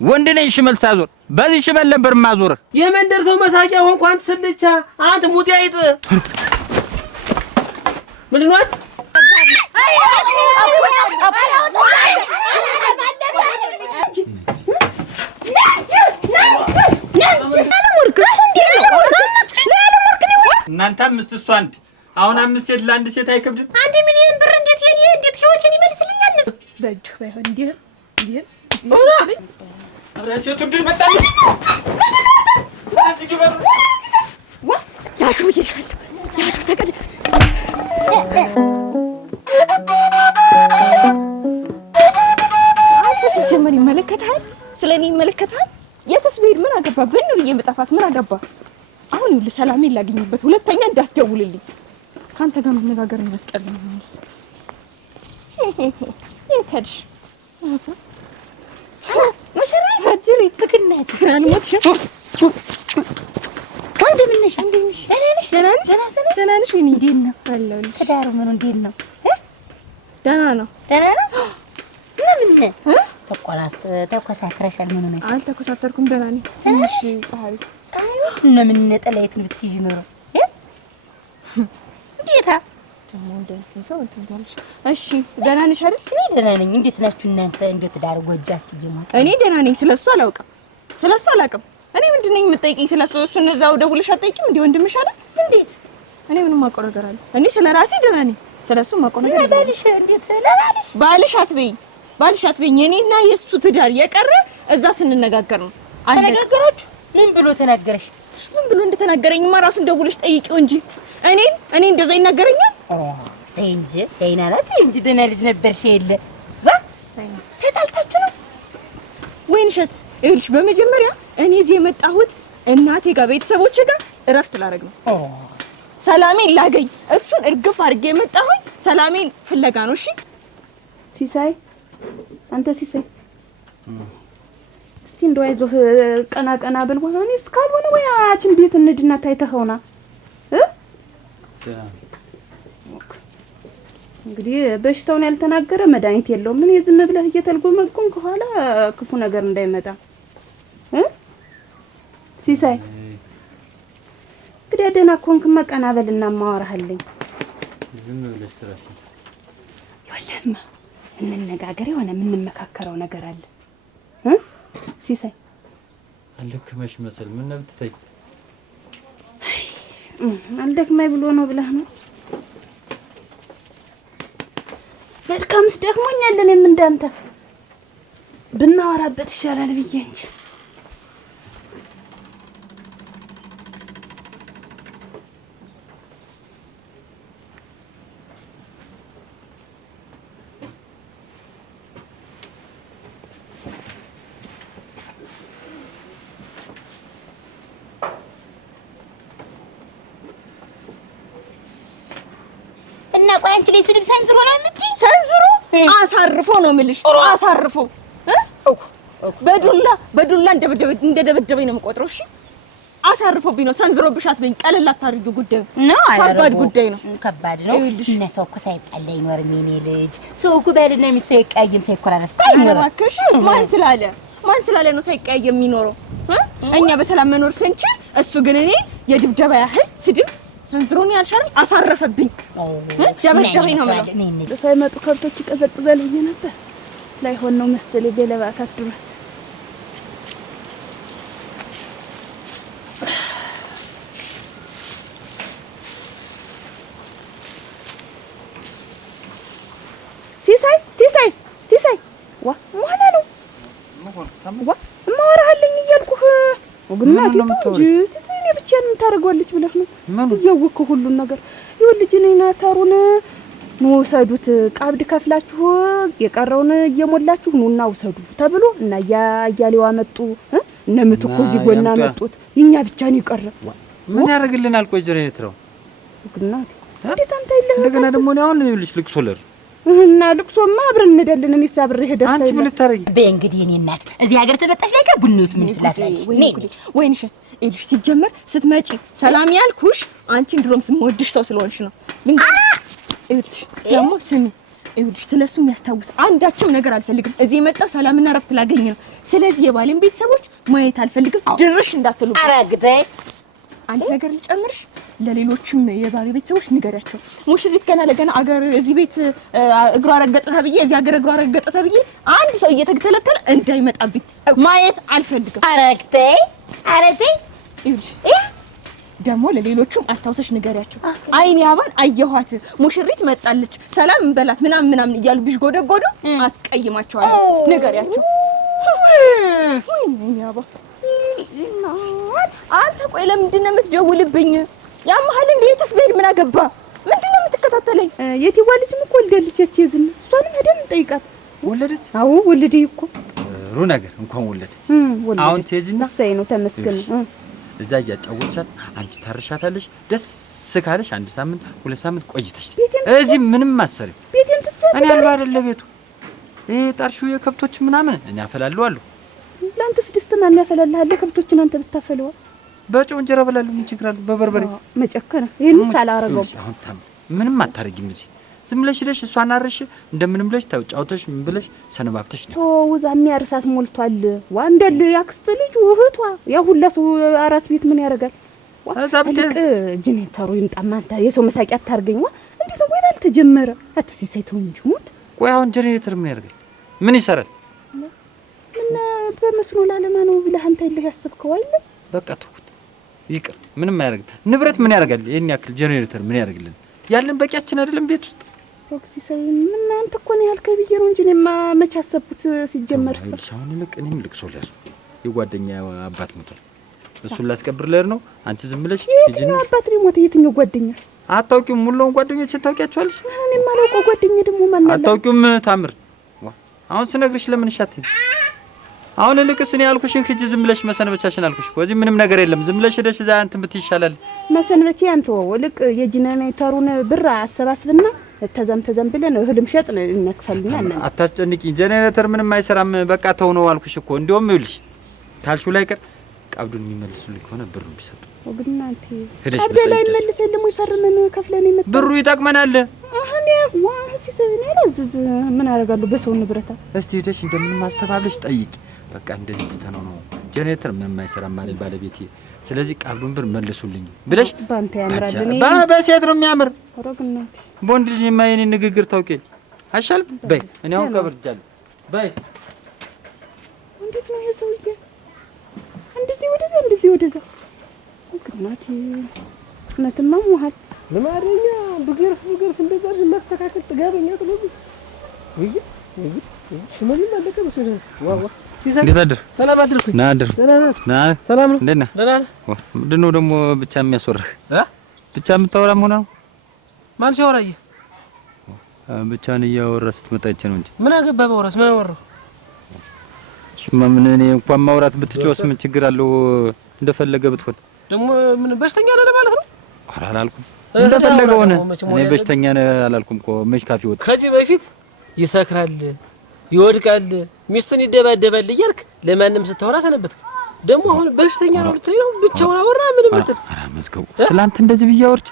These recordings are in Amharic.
ወንድ ነኝ ሽመል ሳዞር በዚህ ሽመል ነበር ማዞርህ። የመንደር ሰው መሳቂያ ሆንኩ። አንተ ስልቻ አንተ ሙት አይጥ ምንድን ነው? እናንተ አምስት እሱ አንድ አሁን አምስት ሴት ለአንድ ሴት አይከብድም? 1 ሚሊዮን ብር እንዴት ህይወቴን ይመልስልኛል? በእጁ ባይሆን እንዲህ ሴቱ ድል መጣለች። ያሹ ይሻል ያሹ ተቀደ ጀመር ይመለከታል። ስለኔ ይመለከታል። የተስቤድ ምን አገባ? በእነ ብዬ መጣፋት ምን አገባ? አሁን ይኸውልህ ሰላሜን ላገኝበት ሁለተኛ እንዳትደውልልኝ። ካንተ ጋር መነጋገር መስጠት ነው ማለት ይታድሽ መሰረት አጅሪት ፍቅነት አንሞትሽ ወንድምነሽ አንደምሽ ደህና ነሽ ወይ? እንዴት ነው አለሁልሽ። ትዳሩ ምን እንዴት ነው? ደህና ነው። ለምን ተኮሳክረሻል? ምን ሆነሽ? አልተኮሳተርኩም፣ ደህና ነኝ። ትንሽ ፀሐዩ ለምን ነጠላይት ብትይዥ ኖሮ እንዴታ ደግሞ እንደዚህ ሰው እንትንታልሽ። እሺ ደህና ነሽ አይደል? እኔ ደህና ነኝ። እንዴት ናችሁ እናንተ? እንዴት ዳር ጎጃችሁ ጀማ? እኔ ደህና ነኝ። ስለሱ አላውቅም። እኔ ምንድን ነኝ የምትጠይቂኝ? ስለሱ እሱን እዛው ደውልሽ አትጠይቂም እንዴ? ወንድምሽ አለ እንዴት? እኔ ምንም ማውቀው ነገር አለ? እኔ ስለራሴ ደህና ነኝ። ስለሱ ማውቀው ነገር አለ? ባልሽ እንዴት ለባልሽ ባልሽ አትበይኝ። እኔና የሱ ትዳር የቀረ እዛ ስንነጋገር ነው። ተነጋገራችሁ? ምን ብሎ ተናገረሽ? ምን ብሎ እንደተናገረኝማ ራሱን ደውልሽ ጠይቂው እንጂ እኔ እንደዛ ይናገረኛል? ተይ እንጂ ደህና ልጅ ነበርሽ የለ ተጣልታችሁ ነው ወይን? እሸት ይኸውልሽ፣ በመጀመሪያ እኔ እዚህ የመጣሁት እናቴ ጋር ቤተሰቦቼ ጋር እረፍት ላደርግ ነው። ሰላሜን ላገኝ እሱን እርግፍ አድርጌ የመጣሁኝ ሰላሜን ፍለጋ ነው። እሺ ሲሳይ፣ አንተ ሲሳይ እስቲ እንደው አይዞህ ቀና ቀና ብል ሆነ እኔ እስካልሆነ ወይ አችን ቤት እንድና ታይተኸውና እንግዲህ በሽታውን ያልተናገረ መድኃኒት የለውም። ምን የዝም ብለህ እየተልጎመጎም ከኋላ ክፉ ነገር እንዳይመጣ ሲሳይ። እንግዲህ ደህና ኮንክማ ቀና በልና ማወራህልኝ። ዝም ብለህ ስራሽ ይወለማ እንነጋገር። የሆነ የምንመካከረው ነገር አለ ሲሳይ። አልደከመሽ መሰል ምን ነው ብትተይ? አልደከመኝ ብሎ ነው ብለህ ነው? መልካምስ ደክሞኛል። እኔም እንዳንተ ብናወራበት ይሻላል ብዬ እንጂ እና ቆይ አንቺ ላይ ስድብ ሰንዝሮ ነው የምትይ? ሰንዝሮ አሳርፎ ነው የምልሽ። አሳርፎ በዱላ እንደደበደበኝ ነው የምቆጥረው። እሺ አሳርፎብኝ ነው። ሰንዝሮብሽ አትበይኝ። ቀለል አታድርጊው። ጉዳዩ ነው ከባድ ጉዳይ ነው። ከባድ ነው። እና ሰው እኮ ሳይጣላ አይኖርም የኔ ልጅ። ሰው እኮ ባልና ሚስት ሳይቀያየም ሳይኮራረፍ አይኖርም። እባክሽ ማን ስላለ ነው ሳይቀያየም የሚኖረው? እኛ በሰላም መኖር ስንችል፣ እሱ ግን እኔ የድብደባ ያህል ስድብ ሰንዝሮን ያልሻል አሳረፈብኝ። ደበደበኝ ነው ማለት። ሳይመጡ ከብቶች ይቀዘቅዛል ብዬ ነበር። ላይሆን ነው መሰለኝ በለባሳት ድረስ ሲሳይ ዋ ማና ነው ዋ ማወራህልኝ እያልኩህ ወግናት እንጂ ሲሳይ ነው ብቻ ምን ታደርገዋለች ብለህ ነው? እያወቅሁ ሁሉን ነገር ይኸውልህ እኔና ታሩን ነው ወሰዱት። ቀብድ ከፍላችሁ የቀረውን እየሞላችሁ ነውና ወሰዱ ተብሎ እና ያያሌው አመጡ እነ ምትኮ እዚህ ጎና መጡት። የኛ ብቻ ነው ይቀር። ምን ያደርግልናል? ቆይ ጀነሬት ነው ወግናት እንዴት አንተ ይልህ እንደገና ደግሞ ነው አሁን ልልሽ ልቅሶ ለር እና ልቅሶማ አብረን እንደልን እኔ ሳብሬ ሄደርሰኝ። አንቺ ምን ልታረጊ በእንግዲህ እኔ እናት እዚህ ሀገር ተመጣሽ ላይ ከቡኑት ምን ስላፍላሽ ወይን እሸት እልሽ ሲጀመር ስትመጪ ሰላም ያልኩሽ አንቺን ድሮም ስምወድሽ ሰው ስለሆንሽ ነው። ልንገርሽ እልሽ ደግሞ ስሚ ይኸውልሽ ስለሱ የሚያስታውስ አንዳችም ነገር አልፈልግም። እዚህ የመጣው ሰላምና ረፍት ላገኝ ነው። ስለዚህ የባሌን ቤተሰቦች ማየት አልፈልግም። ድርሽ እንዳትሉ። አረግቴ አንድ ነገር ልጨምርሽ፣ ለሌሎችም የባሌ ቤተሰቦች ንገሪያቸው። ሙሽሪት ገና ለገና አገር እዚህ ቤት እግሯ ረገጠ ተብዬ እዚህ አገር እግሯ ረገጠ ተብዬ አንድ ሰው እየተተለተለ እንዳይመጣብኝ ማየት አልፈልግም። አረግቴ ይኸውልሽ ደግሞ ለሌሎቹም አስታውሰሽ ንገሪያቸው። አይኔ አባን አየኋት ሙሽሪት መጣለች ሰላም እንበላት ምናምን እያሉ ቢሽጎደጎዱ አስቀይማቸዋለሁ። ንገሪያቸው። አይኔ አባ አንተ ቆይ ለምንድን ነው የምትደውልብኝ? ያማህል እንዴ ተስበል ምን አገባ? ምንድን ነው የምትከታተለኝ? የቲዋ ልጅም እኮ ወልዳለች። እቺ እሷንም ሄደን እንጠይቃት። ወለደች? አዎ ወለደች እኮ። ጥሩ ነገር እንኳን ወለደች። አሁን ትሄጂና እሰይ ነው ተመስገን። እዛ እያጫወቻት አንቺ ታርሻታለሽ። ደስ ካለሽ 1 ሳምንት 2 ሳምንት ቆይተሽ እዚህ ምንም አሰሪ ቤቴን ትቻለሽ። እኔ አልባ አይደለ ቤቱ ይሄ ጣርሹ የከብቶች ምናምን እኔ አፈላለሁ አሉ። ላንተስ ድስት ማን ያፈላልሃል? ከብቶችን አንተ ብታፈለው በጨው እንጀራ በላለሁ። ምን ችግር አለው? በበርበሬ መጨከነ ይሄን ሳላረገው አሁን ምንም አታረጊም። እዚህ ዝም ብለሽ ሄደሽ እሷን አርሽ እንደምንም ብለሽ ታውጫውተሽ ምን ብለሽ ሰነባብተሽ ነው። ተውዛ የሚያርሳት ሞልቷል። ዋንደል ያክስት ልጅ እህቷ ያ ሁላ ሰው አራስ ቤት ምን ያደርጋል? አዛብተ ጂኔተሩ ይምጣማ አንተ የሰው መሳቂያ አታርገኝ። እንዴት ነው ወይላል ተጀመረ? አትሲሳይተው እንጂ ሞት። ቆይ አሁን ጄኔሬተር ምን ያደርጋል? ምን ይሰራል? ምን በመስኖ ላለማ ነው ብለህ አንተ ይልህ ያስብከው አይደል? በቃ ተውት ይቅር። ምንም አያደርግም። ንብረት ምን ያደርጋል? ይሄን ያክል ጄኔሬተር ምን ያደርግልን? ያለን በቂያችን አይደለም ቤት ውስጥ ፎክሲሳይ ምን አንተ እኮ ነው ያልከኝ ብዬ ነው እንጂ እኔማ መች አሰብኩት ሲጀመር አሁን ልቅ እኔም ልቅ ሰው ሊያዝ የጓደኛ አባት ሞቷል። እሱን ላስቀብር ለር ነው። አንቺ ዝም ብለሽ ይጂና አባት ሊሞት የትኛው ጓደኛ አታውቂውም? ሙሉውን ጓደኞችን ታውቂያቸዋለሽ? እኔማ አላውቀው ጓደኛ ደግሞ ማን አለ? አታውቂውም? ታምር አሁን ስነግርሽ ለምን እሻትኝ? አሁን ልቅስ እኔ ያልኩሽን ሂጂ ዝም ብለሽ መሰንበቻሽን አልኩሽ እኮ። እዚህ ምንም ነገር የለም። ዝም ብለሽ ሄደሽ እዛ እንትን ብትይ ይሻላል። መሰንበቻ አንተ ወልቅ የጂኔሬተሩን ብር አሰባስብና ተዛም ብለን እህልም ሸጥን እንከፈልኛ እና አታስጨንቂ። ጄኔሬተር ምንም አይሰራም። በቃ ተው ነው አልኩሽ እኮ። እንደውም ይኸውልሽ ታልሽው ላይ ቀር ቀብዱን የሚመልሱልኝ ከሆነ ብሩን ቢሰጡ ወግናንተ ቀብደ ላይ መልሰልም ይፈርመን ከፍለን ይመጣ ብሩ ይጠቅመናል። አሁን ዋህ ሲሰብና ያዝዝ ምን አደርጋለሁ በሰው ንብረታ። እስቲ ሄደሽ እንደምንም አስተባብለሽ ጠይቂ። በቃ እንደዚህ ተተነው ነው ጄኔሬተር ምንም አይሰራም ማለት ባለቤቴ። ስለዚህ ቀብዱን ብር መልሱልኝ ብለሽ ባንተ ያምራል። እኔ በሴት ነው የሚያምር ወግናንተ ቦንድ ልጅ የማይኔ ንግግር ታውቂ አይሻልም? በይ እኔ አሁን ቀብርጃለሁ። በይ እንዴት ነው የሰውዬ እንደዚህ ወደዛ ወግናንተ እውነትማ ሙሃል ለማረኛ ብገር እንደዛ ማስተካከል ጥጋበኛ ጥሎብ ወይ ሽመልም አለቀ በሰደስ ዋው እንዴት አደር? ሰላም አደርኩኝ። ና አደር ና ሰላም ነው። እንዴት ነህ? ደህና ነህ? ምንድን ነው ደግሞ ብቻ የሚያስወራህ? ብቻ የምታወራ መሆን ነው? ማን ሲያወራኝ? ብቻህን እያወራህ ስትመጣ ይቼ ነው እንጂ ምን አገባህ በወራስ ምን አወራሁ? እሱማ ምን እኔ እንኳን ማውራት ብትጮስ ምን ችግር አለው? እንደፈለገ ብትሆን ደግሞ ምን በሽተኛ ነህ ማለት ነው? ኧረ አላልኩም። እንደፈለገ ሆነ። እኔ በሽተኛ ነህ አላልኩም እኮ። መች ካፌ ወጣ። ከዚህ በፊት ይሰክራል፣ ይወድቃል፣ ሚስቱን ይደባደባል እያልክ ለማንም ስታወራ ሰነበትክ። ደግሞ አሁን በሽተኛ ነው ልትለኝ ነው? ብቻውን አወራ ምንም ልትል? ኧረ መዝገቡ ስላንተ እንደዚህ ብዬ አወርች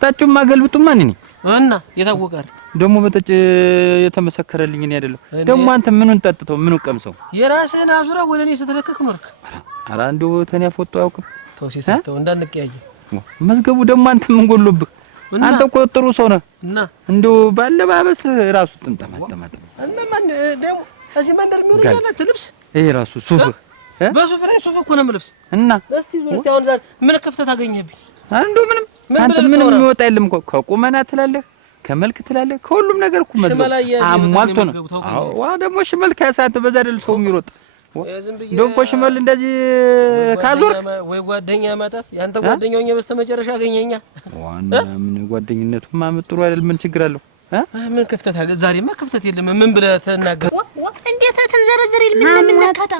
ታጩማ ገልብጡማ ነኝ እና የታወቀ አይደል ደግሞ በጠጭ የተመሰከረልኝ እኔ አይደለም። ደግሞ አንተ ምኑን ጠጥተው ምኑን ቀምሰው የራስህን አዙራ ወደ እኔ ስትለከክ ኖርክ። ኧረ እንደው ተኔ አፎቶ አያውቅም። ተው ሲሰተው እንዳንቀያየ መዝገቡ ደግሞ አንተ ምን ጎሎብህ? አንተ እኮ ጥሩ ሰው ነህ እና እንደው ባለባበስ ራሱ ጥንጠማጠማጥ እና ማን ደግሞ እዚህ መንደር የሚሆነኛል ልብስ ይሄ ራሱ ሱፍ በሱፍ ላይ ሱፍ እኮ ነው የምልብስ እና እስቲ ዞር አሁን ዛሬ ምን ክፍተት አገኘብኝ? አንዱ ምንም አንተ ምንም የሚወጣ የለም እኮ ከቁመና ትላለህ፣ ከመልክ ትላለህ፣ ከሁሉም ነገር እኮ መዝገቡ አሟልቶ ነው። አዎ ደግሞ ሽመል ከሳንተ በዛ አይደል ሰው የሚሮጥ ደግሞ ሽመል እንደዚህ ካዞርክ ወይ ጓደኛ ማጣት ያንተ ጓደኛውኛ በስተመጨረሻ አገኘኛ። ዋና ምን ጓደኝነቱማ ጥሩ አይደል? ምን ችግር አለው? ምን ክፍተት አለ? ዛሬማ ክፍተት የለም። ምን ብለህ ተናገር? እንዴት ተንዘረዘሪል? ምን ነካታ?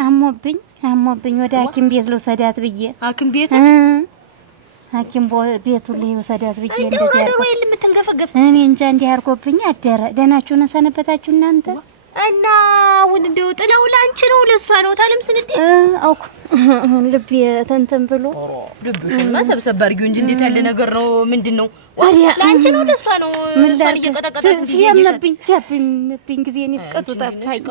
አሞብኝ ወደ ሐኪም ቤት ልውሰዳት ብዬ ሐኪም ቤት ልውሰዳት ብዬ እንደዚህ አደረ። ወይ የምትንገፈገፍ እኔ እንጃ እንዲህ አድርጎብኝ አደረ። ደህናችሁ ነህ ሰነበታችሁ እናንተ? እና አሁን እንደው ጥለው ላንቺ ነው ለሷ ነው ታለም ስንዴ አውኩ ልብ ተንተን ብሎ ልብሽማ ሰብሰብ አድርጊው እንጂ እንዴት ያለ ነገር ነው? ምንድነው? ላንቺ ነው ለሷ ነው እሷን እየቀጠቀጠ ሲያመብኝ ጊዜ እኔ ፍቀጡ ጠፋኝ።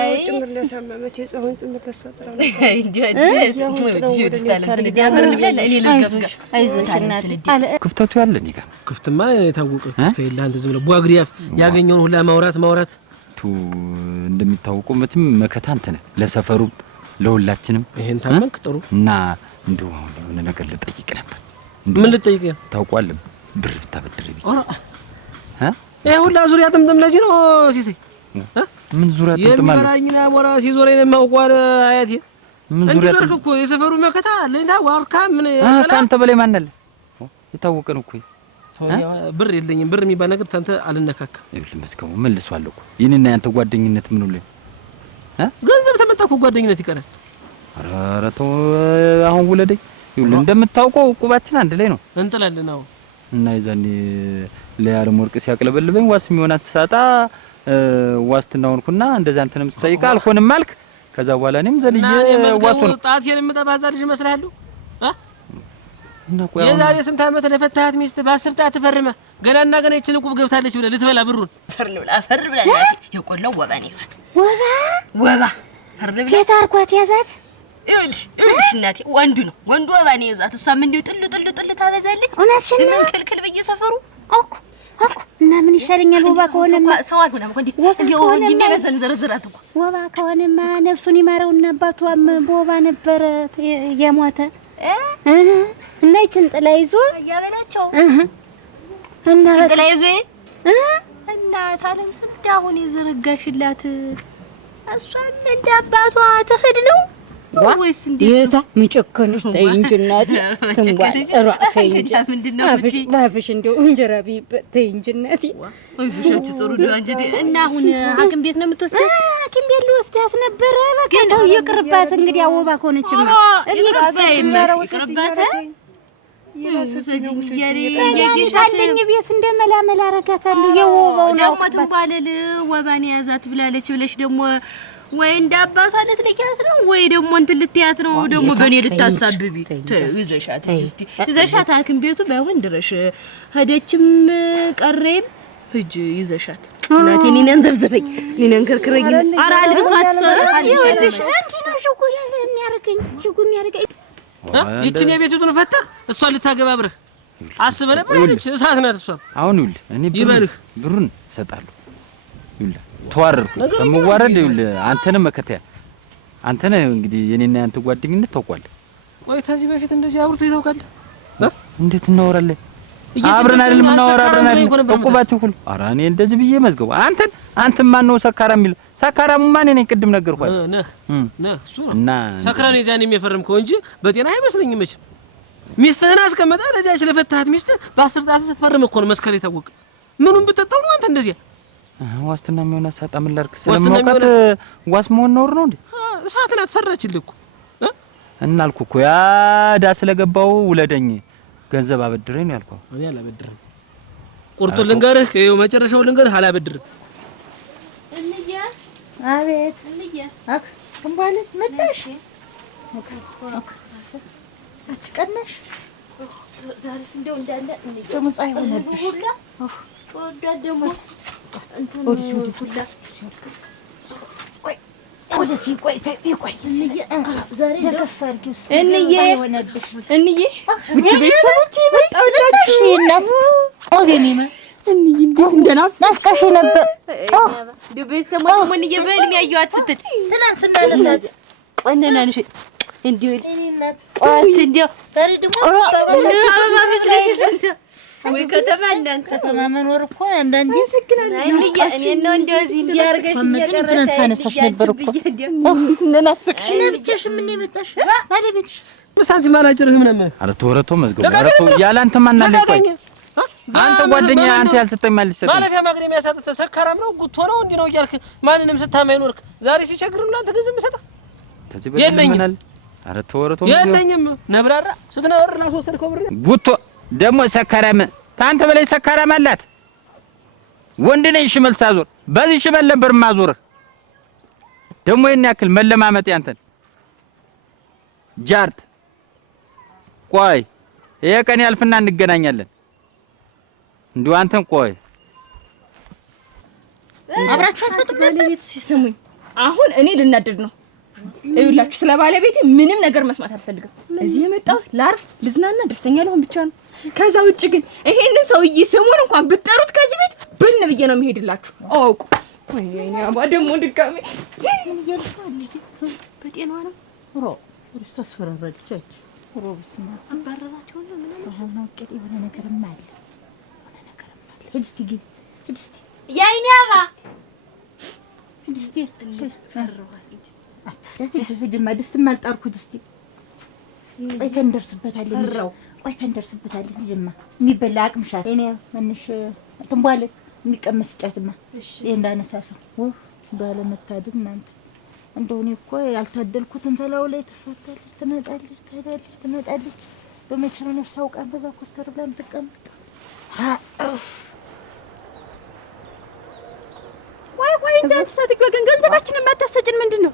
አይ ጭምር ለሰማመች የጽሆን ጭምር ተፈጥራ ነው እንዴ ክፍተቱ ያለ እኔ ጋር ክፍትማ የታወቀ ክፍት የለ። አንተ ዝም ብለህ ቧግሪያፍ ያገኘውን ሁላ ማውራት እንደሚታወቀው መቼም መከታ አንተ ነህ ለሰፈሩም ለሁላችንም። ይሄን ታመንክ ጥሩ እና እንደው አሁን የሆነ ነገር ልጠይቅ ነበር። ምን ልጠይቅ? ታውቋለህ ብር ብታበድረኝ ይሄ ሁላ ዙሪያ ጥምጥም ለዚህ ነው ሲሴ ምን ዙሪያ ጥምጥም አለ? የሚራኝና ሞራ ሲዞረኝ ነው የማውቀው አያቴ። ምን ዙሪያ ጥምጥም እኮ የሰፈሩ መከታ ለእንታ ዋርካ ምን ካንተ በላይ ማን አለ? የታወቀ ነው እኮ ብር የለኝም። ብር የሚባል ነገር ታንተ አልነካካ። ይኸውልህ መስከሙ መልሷል እኮ የኔና ያንተ ጓደኝነት ምን ሁሉ ገንዘብ ተመጣ እኮ ጓደኝነት ይቀራል። ኧረ ተው አሁን ውለደኝ። ይኸውልህ እንደምታውቀው ቁባችን አንድ ላይ ነው እንጥላለን። አዎ እና የዛኔ ለያለም ወርቅ ሲያቅለበልበኝ ዋስ የሚሆናት ሳጣ ዋስትናውን ኩና እንደዛ አንተንም ስጠይቅ አልሆንም አልክ። ከዛ በኋላ እኔም ዘልዬ ዋስቱን ጣቴን የምጠባዛ ልጅ መስላለሁ የዛሬ ስንት ዓመት ለፈታሃት ሚስት በ10 ጣት ፈርመ ገናና ገና እቺን ቁብ ገብታለች ብለህ ልትበላ ብሩን ፈር ብላ የቆለው ወባኔ ይዟት ወባ ፈር ብላ ሴት አርጓት ያዛት። ይኸውልሽ እናቴ ወንዱ ወባኔ ይዟት እሷም እንዲሁ ጥሉ ታበዛለች። እውነትሽን ነው ክልክል በየሰፈሩ አኩ እና ምን ይሻለኛል? ወባ ከሆነማ ሰው አልሆነም እንዴ እንደመዘንዘርዝራት እኮ ወባ ከሆነማ ነፍሱን ይማረውና አባቷም በወባ ነበር የሞተ እና ይችን ጥላ ይዞ ያበላቸው እና ጥላ ይዞ እና ታለም ስዳሁን የዘረጋሽላት እሷም እንደ አባቷ ትሄድ ነው ወይስ እንዴት? ምንጨከንሽ ተይ እንጂ እናቴ ትንጓል ራተይ እንጂ ምንድነው ባፍሽ እንደው እንጀራ ቢበል ተይ እንጂ እናቴ አይዞሽ ጥሩ ነው እንጂ እና አሁን ሐኪም ቤት ነው የምትወስደው? ሐኪም ቤት ልወስዳት ነበረ። በቃ ተው ይቅርባት። እንግዲህ አወባ ከሆነችማ ይቅርባት ያለኝ ቤት እንደመላመላ አረጋታለሁ። የወባው ነው ትባለል ወባን ያዛት ብላለች ብለሽ ደግሞ ወይ እንደ አባቷ ልትለቂያት ነው ወይ ደግሞ እንትን ልትያት ነው ደግሞ በእኔ ልታሳብቢ ይዘሻት ሐኪም ቤቱ ባይሆን ድረሽ ሄደችም ቀረይም ሂጅ ይዘሻት እናቴ እኔን ዘብዘበኝ እኔን ከርክረኝ ኧረ አልብሷት ይኸውልሽ አንቺ ነው ሽጉ የሚያርገኝ ይችን የቤቱን ፈታህ እሷን ልታገባብረህ አስበህ ነበር አለች። እሳት ናት እሷ። አሁን ይኸውልህ እኔ ብሩን እሰጣለሁ። ይኸውልህ ተዋረድኩ ከመዋረድ ይኸውልህ አንተንም መከታያ አንተነህ እንግዲህ የኔና ያንተ ጓደኝነት ታውቋለህ። ወይ ታዚህ በፊት እንደዚህ አብርቶ ይታውቃለህ? እንዴት እናወራለን? አብረን አይደለም እናወራ አብረን አይደለም ተቆባችሁ ሁሉ ኧረ እኔ እንደዚህ ብዬ መዝገቡ አንተም ማን ነው ሰካራም የሚል ሰካራም ማን ነኝ? ቅድም ነገርኳት ነህ እሱ እና ሰክራን የዛኔ የሚፈርምከው እንጂ በጤና አይመስለኝም። መቼም ሚስትህን አስቀመጣ ለዛች ለፈታሃት ሚስትህ በ10 ጣት ስትፈርም እኮ ነው መስከረ የታወቀ። ምኑን ብትጠጣው ነው አንተ እንደዚህ ዋስትና የሚሆን ሳጣ ምን ላድርግ? ስለማውቃት ዋስ መሆን ነውር ነው እንዴ? እሳት ናት ሰራችልህ እኮ እና አልኩ እኮ ያ ዳ ስለገባው ውለደኝ ገንዘብ አበድረኝ ነው ያልኩህ። እኔ አላበድርም። ቁርጡን ልንገርህ፣ ይኸው መጨረሻውን ልንገርህ፣ አላበድርም። እንዬ አቤት እንዬ አክ እንባለት መጣሽ አች ቀናሽ ዛሬስ እንደው እንዳለ እንዬ ደሞ ፀሐይ ሆነብሽ ሁላ ወዳ ደሞ እንትን ሁላ ወደ ሲቆይ እንዬ ዛሬ ደከፋርኪው እንዬ ውጭ ቤተሰቦቼ መጣሁላችሁ እናት ኦገኒማ እንዬ እንዴት ናፍቀሽ ነበር። ቤተሰቦቼ ምን እየበልም ያዩአት ስትል ትናንት ስናነሳት እነናንሽ እንዲሁ እኔ እናት አንቺ እንዲሁ ዛሬ ደግሞ አበባ መስለሽ እንደ ወይ ከተማ መኖር እኮ አንዳንዴ እንዬ እኔ ነው እንደው እዚህ እንዲያርገሽ ትናንት ሳነሳሽ ነበር እኮ ነናፍቅሽ ነብቻሽ ምን የመጣሽ ባለቤትሽ ሳንቲም አላጭርህም ነበር። ኧረ ተወረቶ መዝገቡ ኧረ ተው ያላንተ ማን አለ? ቆይ አንተ ጓደኛ አንተ ያልሰጠኝ ማለት ሰጠኝ ማለፊያ ማግኘት የሚያሳጥተ ሰካራም ነው ጉቶ ነው እንዲህ ነው እያልክ ማንንም ስታማይ ኖርክ። ዛሬ ሲቸግርም ላንተ ገንዘብ መሰጠህ የለኝም። ኧረ ተወረቶ የለኝም ነብራራ ስትናወር ላስወሰድከው ብር ጉቶ ደግሞ ሰካራም ታንተ በላይ ሰካራም አላት። ወንድ ነኝ ሽመል ሳዞር በዚህ ሽመል ነበር ማዞርህ ደግሞ የኔ ያክል መለማመጥ ያንተን ጃርት ቆይ ይሄ ቀን ያልፍና እንገናኛለን እንዴ አንተን ቆይ አብራችሁ አትመጡበት ሲሰሙኝ አሁን እኔ ልናደድ ነው ይኸውላችሁ ስለ ባለቤቴ ምንም ነገር መስማት አልፈልግም እዚህ የመጣሁት ላርፍ ልዝናና ደስተኛ ልሆን ብቻ ነው ከዛ ውጭ ግን ይሄንን ሰውዬ ስሙን እንኳን ብትጠሩት ከዚህ ቤት ብን ብዬ ነው የምሄድላችሁ አውቁ ወይኔ አባ ደግሞ ድጋሜ በጤናዋ ነው ሮ ክርስቶስ ፈረረች ሮብስማ አባረራቸው ነው ምንም አሁን አውቄ የሆነ ነገርም አለ እስቲ ያይኔ አባ እስቲ ፈረዋት ሂጂማ ድስትም አልጣርኩት እስቲ ቆይተን እንደርስበታለን ቆይተን እንደርስበታለን ሂጂማ የሚበላ አቅምሻት እኔ መንሽ ትንቧል የሚቀመስ ጫትማ ይሄ እንዳነሳሰው ባለ መታደል እናንተ እንደው እኔ እኮ ያልታደልኩትን ተላው ላይ ተፈታለች ትመጣለች በመቼም ነፍስ አውቃ በዛ ኮስተር ብላ የምትቀመጥ ወይ እንዴ አትሳትኩ ግን ገንዘባችንን ማታሰጭን ምንድነው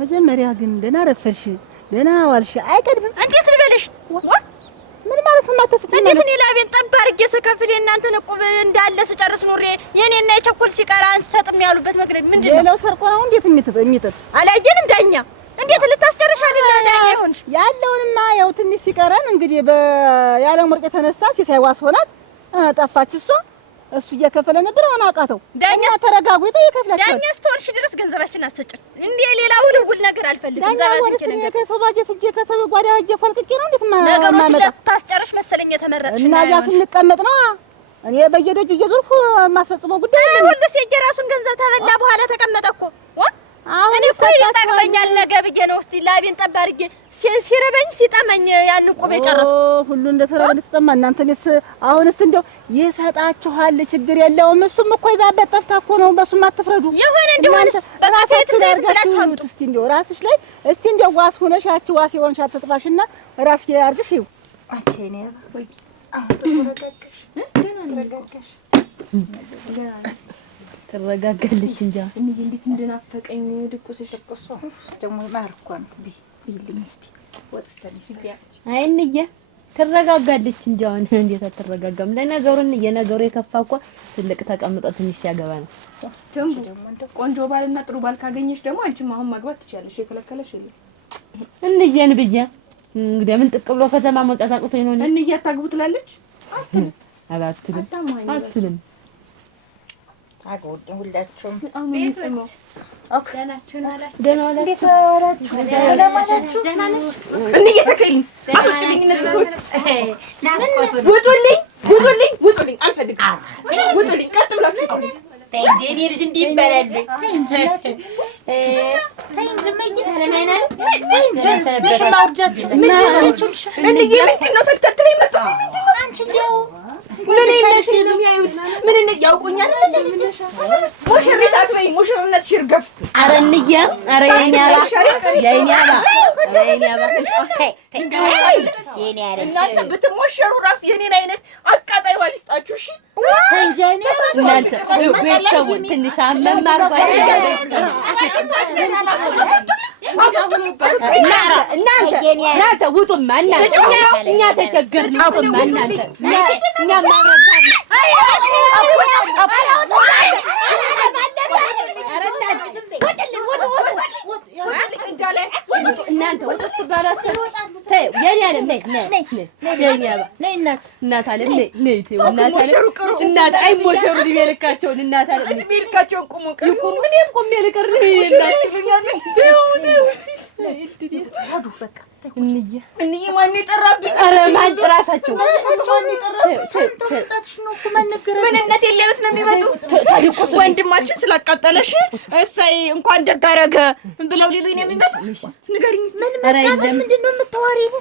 መጀመሪያ ግን ደህና ረፈርሽ ደህና ዋልሽ አይቀድም እንዴት ልበልሽ ምን ማለት ነው ማታሰጭን እንዴት እኔ ላቤን ጠብ አድርጌ ስከፍል እናንተ ነቁብ እንዳለ ስጨርስ ኑሬ የኔና የቸኮል ሲቀራ አንሰጥም ያሉበት ምክንያት ምንድነው ሌላው ሰርቆ ነው እንዴት የሚጥጥ አላየንም ዳኛ እንዴት ልታስጨርሽ አይደል ዳኛ ይሆንሽ ያለውንማ ያው ትንሽ ሲቀረን እንግዲህ ያለ ወርቅ የተነሳ ሲሳይዋስ ሆናት ጠፋች እሱ እየከፈለ ነበር አሁን አቃተው ዳኛ ተረጋጉ ይተይከፍላችሁ ዳኛ ስተወርሽ ድረስ ገንዘባችን አሰጭን እንዴ ሌላ ውልውል ነገር አልፈልግም ዛባችን ነገር ከሰው ባጀት እጄ ከሰው ጓዳ እጄ ፈልቅቄ ነው እንዴት ነገሮች ለታስጨርሽ መሰለኝ የተመረጥሽ እና ያ ስንቀመጥ ነው እኔ በየደጁ እየዞርኩ ማስፈጽመው ጉዳይ ነው ሁሉ ሲጀራሱን ገንዘብ ተበላ በኋላ ተቀመጠኩ እኔ እኮ ይጣቀበኛል ነገ ብዬ ነው እስቲ ላቤን ጠብ አድርጌ ሲረበኝ ሲጠመኝ ያን ቁብ የጨረስኩ ሁሉ እንደተራበ ተጠማ እናንተስ አሁንስ እንደው ይሰጣችኋል ችግር የለውም እሱም እኮ ይዛበት ጠፍታ እኮ ነው በሱም አትፍረዱ ይሁን እንደሆነስ በቃቴት ብላችሁ አምጡ እስቲ እንደው ራስሽ ላይ እስቲ እንደው ዋስ ሆነሻችሁ ዋስ ይሆንሽ አትጥፋሽና ራስ ያርግሽ ይው አቼ ነው ወይ ተረጋጋለች እንጃ እንዴት እንደናፈቀኝ ድቁስሽ ተቆሷ ደግሞ ማርኳ ነው ይልኝ እስቲ ወጥስተልኝ አይንዬ ተረጋጋለች እንጂ አሁን እንዴት አትረጋጋም ለነገሩን የነገሩ የከፋ ትልቅ ተቀምጦ ትንሽ ሲያገባ ነው ደግሞ ቆንጆ ባልና ጥሩ ባል ካገኘሽ ደግሞ አንቺም አሁን ማግባት ትችያለሽ የከለከለሽ የለም እንየን ብዬ እንግዲህ ምን ጥቅ ብሎ ከተማ መውጣት አቅቶኝ ነው እንዬ አታግቡ ትላለች አትልም አጎድ ሁላችሁም ቤቶች ደናችሁን አላችሁ ደና ዋላችሁ ደና ዋላችሁ ደና ነሽ እንዴ ተከይኝ ውጡልኝ አልፈልግም ውጡልኝ ቀጥ ብላችሁ ተይኝ ልጅ እንዲህ ይባላል ተይኝ ዝመኝ ለማይና ምንሽ ማውጃችሁ እንዴ ምንድነው ተከተለኝ መጣ አንቺ እንደው ምን ይነሽ ነው የሚያዩት ምን እንደ ያውቁኛል ሙሽሪት አትበይ ሙሽርነት ሽርገፍ ኧረ እንዬ ኧረ የኔ አባ እናንተ ብትሞሸሩ ራስ የኔን አይነት አቃጣይ ባል ይስጣችሁ እሺ እንጀኔ እናንተ ቤተሰቡ ትንሽ አመማር እናንተ ውጡማ እኛ ተቸገርን ውጡማ እናንተ እኛ ማብረታለን እናንተ ወጥስ ባላሰ የኔ አለም ነይ እናት አለም ነይ እናት አይ ሞሸሩ ሊልካቸው እናት አለም ሊልካቸው ቁሙ ምንም ቁም ልቀር እናት በቃ እንዬ ማን ይጠራብኝ ኧረ ማን ራሳቸው ተንተጣጥሽ ነው ምንነት የለውስ ነው የሚመጡ ወንድማችን ስላቃጠለሽ እሰይ እንኳን ደግ አደረገ ብለው ሊሉኝ ነው የሚመጡ ንገሪኝ ምን መጣ ምንድነው የምታወሪው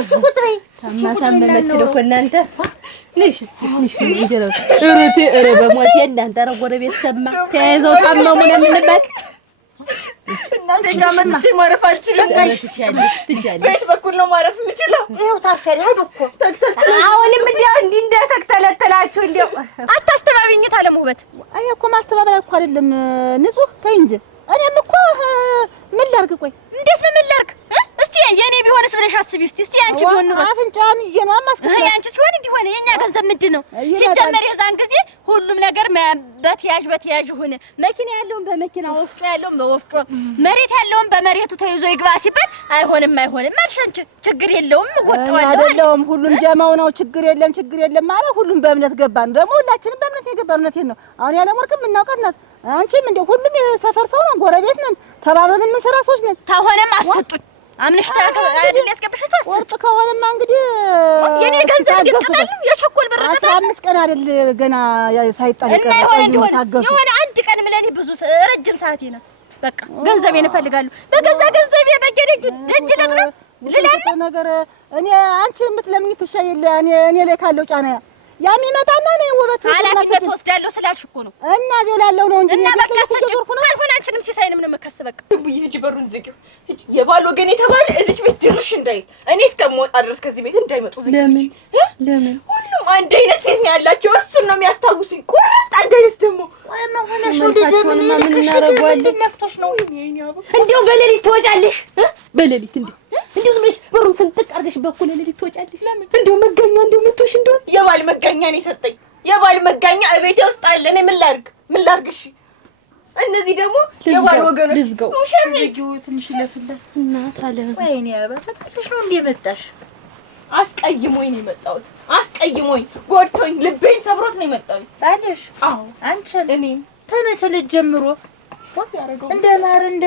እሱ ቁጭ በይ ታማሳመመች ነው እናንተ ነሽ ነሽ ኧረ በሞት እናንተ ኧረ ጎረቤት ሰማ ተያይዘው ታመሙ ነው የምንባል እናንተ ጋር መጥቼ ማረፍ አልችልም። በየት በኩል ነው ማረፍ የምችለው? ይኸው ታርፈሪያ እኮ አሁንም እንዲህ እንደተተለተላችሁ እንደው አታስተባብኝ ታለሙበት። አይ እኮ ማስተባበል እኮ አይደለም ንጹህ ተይ እንጂ እኔም እኮ ምን ላድርግ? ቆይ እንዴት ነው ምን ላድርግ? እስቲ የኔ ቢሆንስ ብለሽ አስቢ። እስቲ አንቺ ቢሆን ኑሮ አፍንጫን ይየማም ማስከፈል ያንቺ ሲሆን እንዲሆነ የኛ ገንዘብ ምንድን ነው ሲጀመር? የዛን ጊዜ ሁሉም ነገር በተያዥ ሆነ። መኪና ያለውን በመኪና ወፍጮ ያለውን በወፍጮ መሬት ያለውን በመሬቱ ተይዞ ይግባ ሲባል አይሆንም አልሽ አንቺ። ችግር የለውም ወጣዋለሁ አይደለም ሁሉም ጀማው ነው። ችግር የለም ማለት ሁሉም በእምነት ገባን። ደግሞ ሁላችንም በእምነት የገባን እውነቴን ነው። አሁን ያለ ወርቅም እናውቃት ናት። አንቺም እንደው ሁሉም የሰፈር ሰው ነው፣ ጎረቤት ነን፣ ተባብረን የምንሰራ ሰዎች ነን። ታሆነም አሰጡኝ አምንሽ አይደል ያስገብሽታ ወርቅ ከሆነማ እንግዲህ የኔ ገንዘብ ይቀጣል። የቸኮል ብር 15 ቀን አይደል ገና ሳይጣለቀ እና የሆነ አንድ ቀን ምለኔ ብዙ ረጅም ሰዓት ነው። በቃ ገንዘቤን እፈልጋለሁ። በገዛ ገንዘቤ በየደጁ ደጅ ለጥለ ነገር እኔ አንቺ የምትለምኝ ትሻይለ እኔ ላይ ካለው ጫና ያም ይመጣና ነው ውበት ኃላፊነት ወስዳለሁ ስላልሽ እኮ ነው። እና ዜላለው ነው እንጂ እና በቃ ሰጭኩ ነው አልሆነ አንቺንም ሲሳይንም ነው መከስ በቃ ድቡዬ ሂጂ በሩን ዝጊው። የባል ወገን የተባለ እዚች ቤት ድርሽ እንዳይል እኔ እስከምወጣ ድረስ ከዚህ ቤት እንዳይመጡ ዝጊው። ለምን ሁሉም አንድ አይነት ፊት ነው ያላቸው። እሱን ነው የሚያስታውሱኝ። ቁርጥ አንድ አይነት ደግሞ ወይማ ሆነሽ ልጅ ምን ልክሽ ነው? እንደው በሌሊት ትወጫለሽ በሌሊት እንደው ዝም ብለሽ በሩን ስንጥቅ አድርገሽ በኩል ለሌሊት ትወጫለሽ። ለምን እንደው መጋኛ እንደው ምትወሽ እንደው የባል መጋኛ ነው የሰጠኝ። የባል መጋኛ እቤቴ ውስጥ አለ። እኔ ምን ላድርግ? እሺ እነዚህ ደግሞ የባል ወገኖች ልዝገው ዝጊው ትንሽ ለፍላት እናት አለ። ወይኔ አባታሽ ነው እንዴ መጣሽ? አስቀይሞኝ ነው የመጣሁት። አስቀይሞኝ ጎድቶኝ ልቤን ሰብሮት ነው የመጣሁት። ታዲያሽ? አዎ አንቺን እኔ ተመሰለች ጀምሮ እንደ ማር እንደ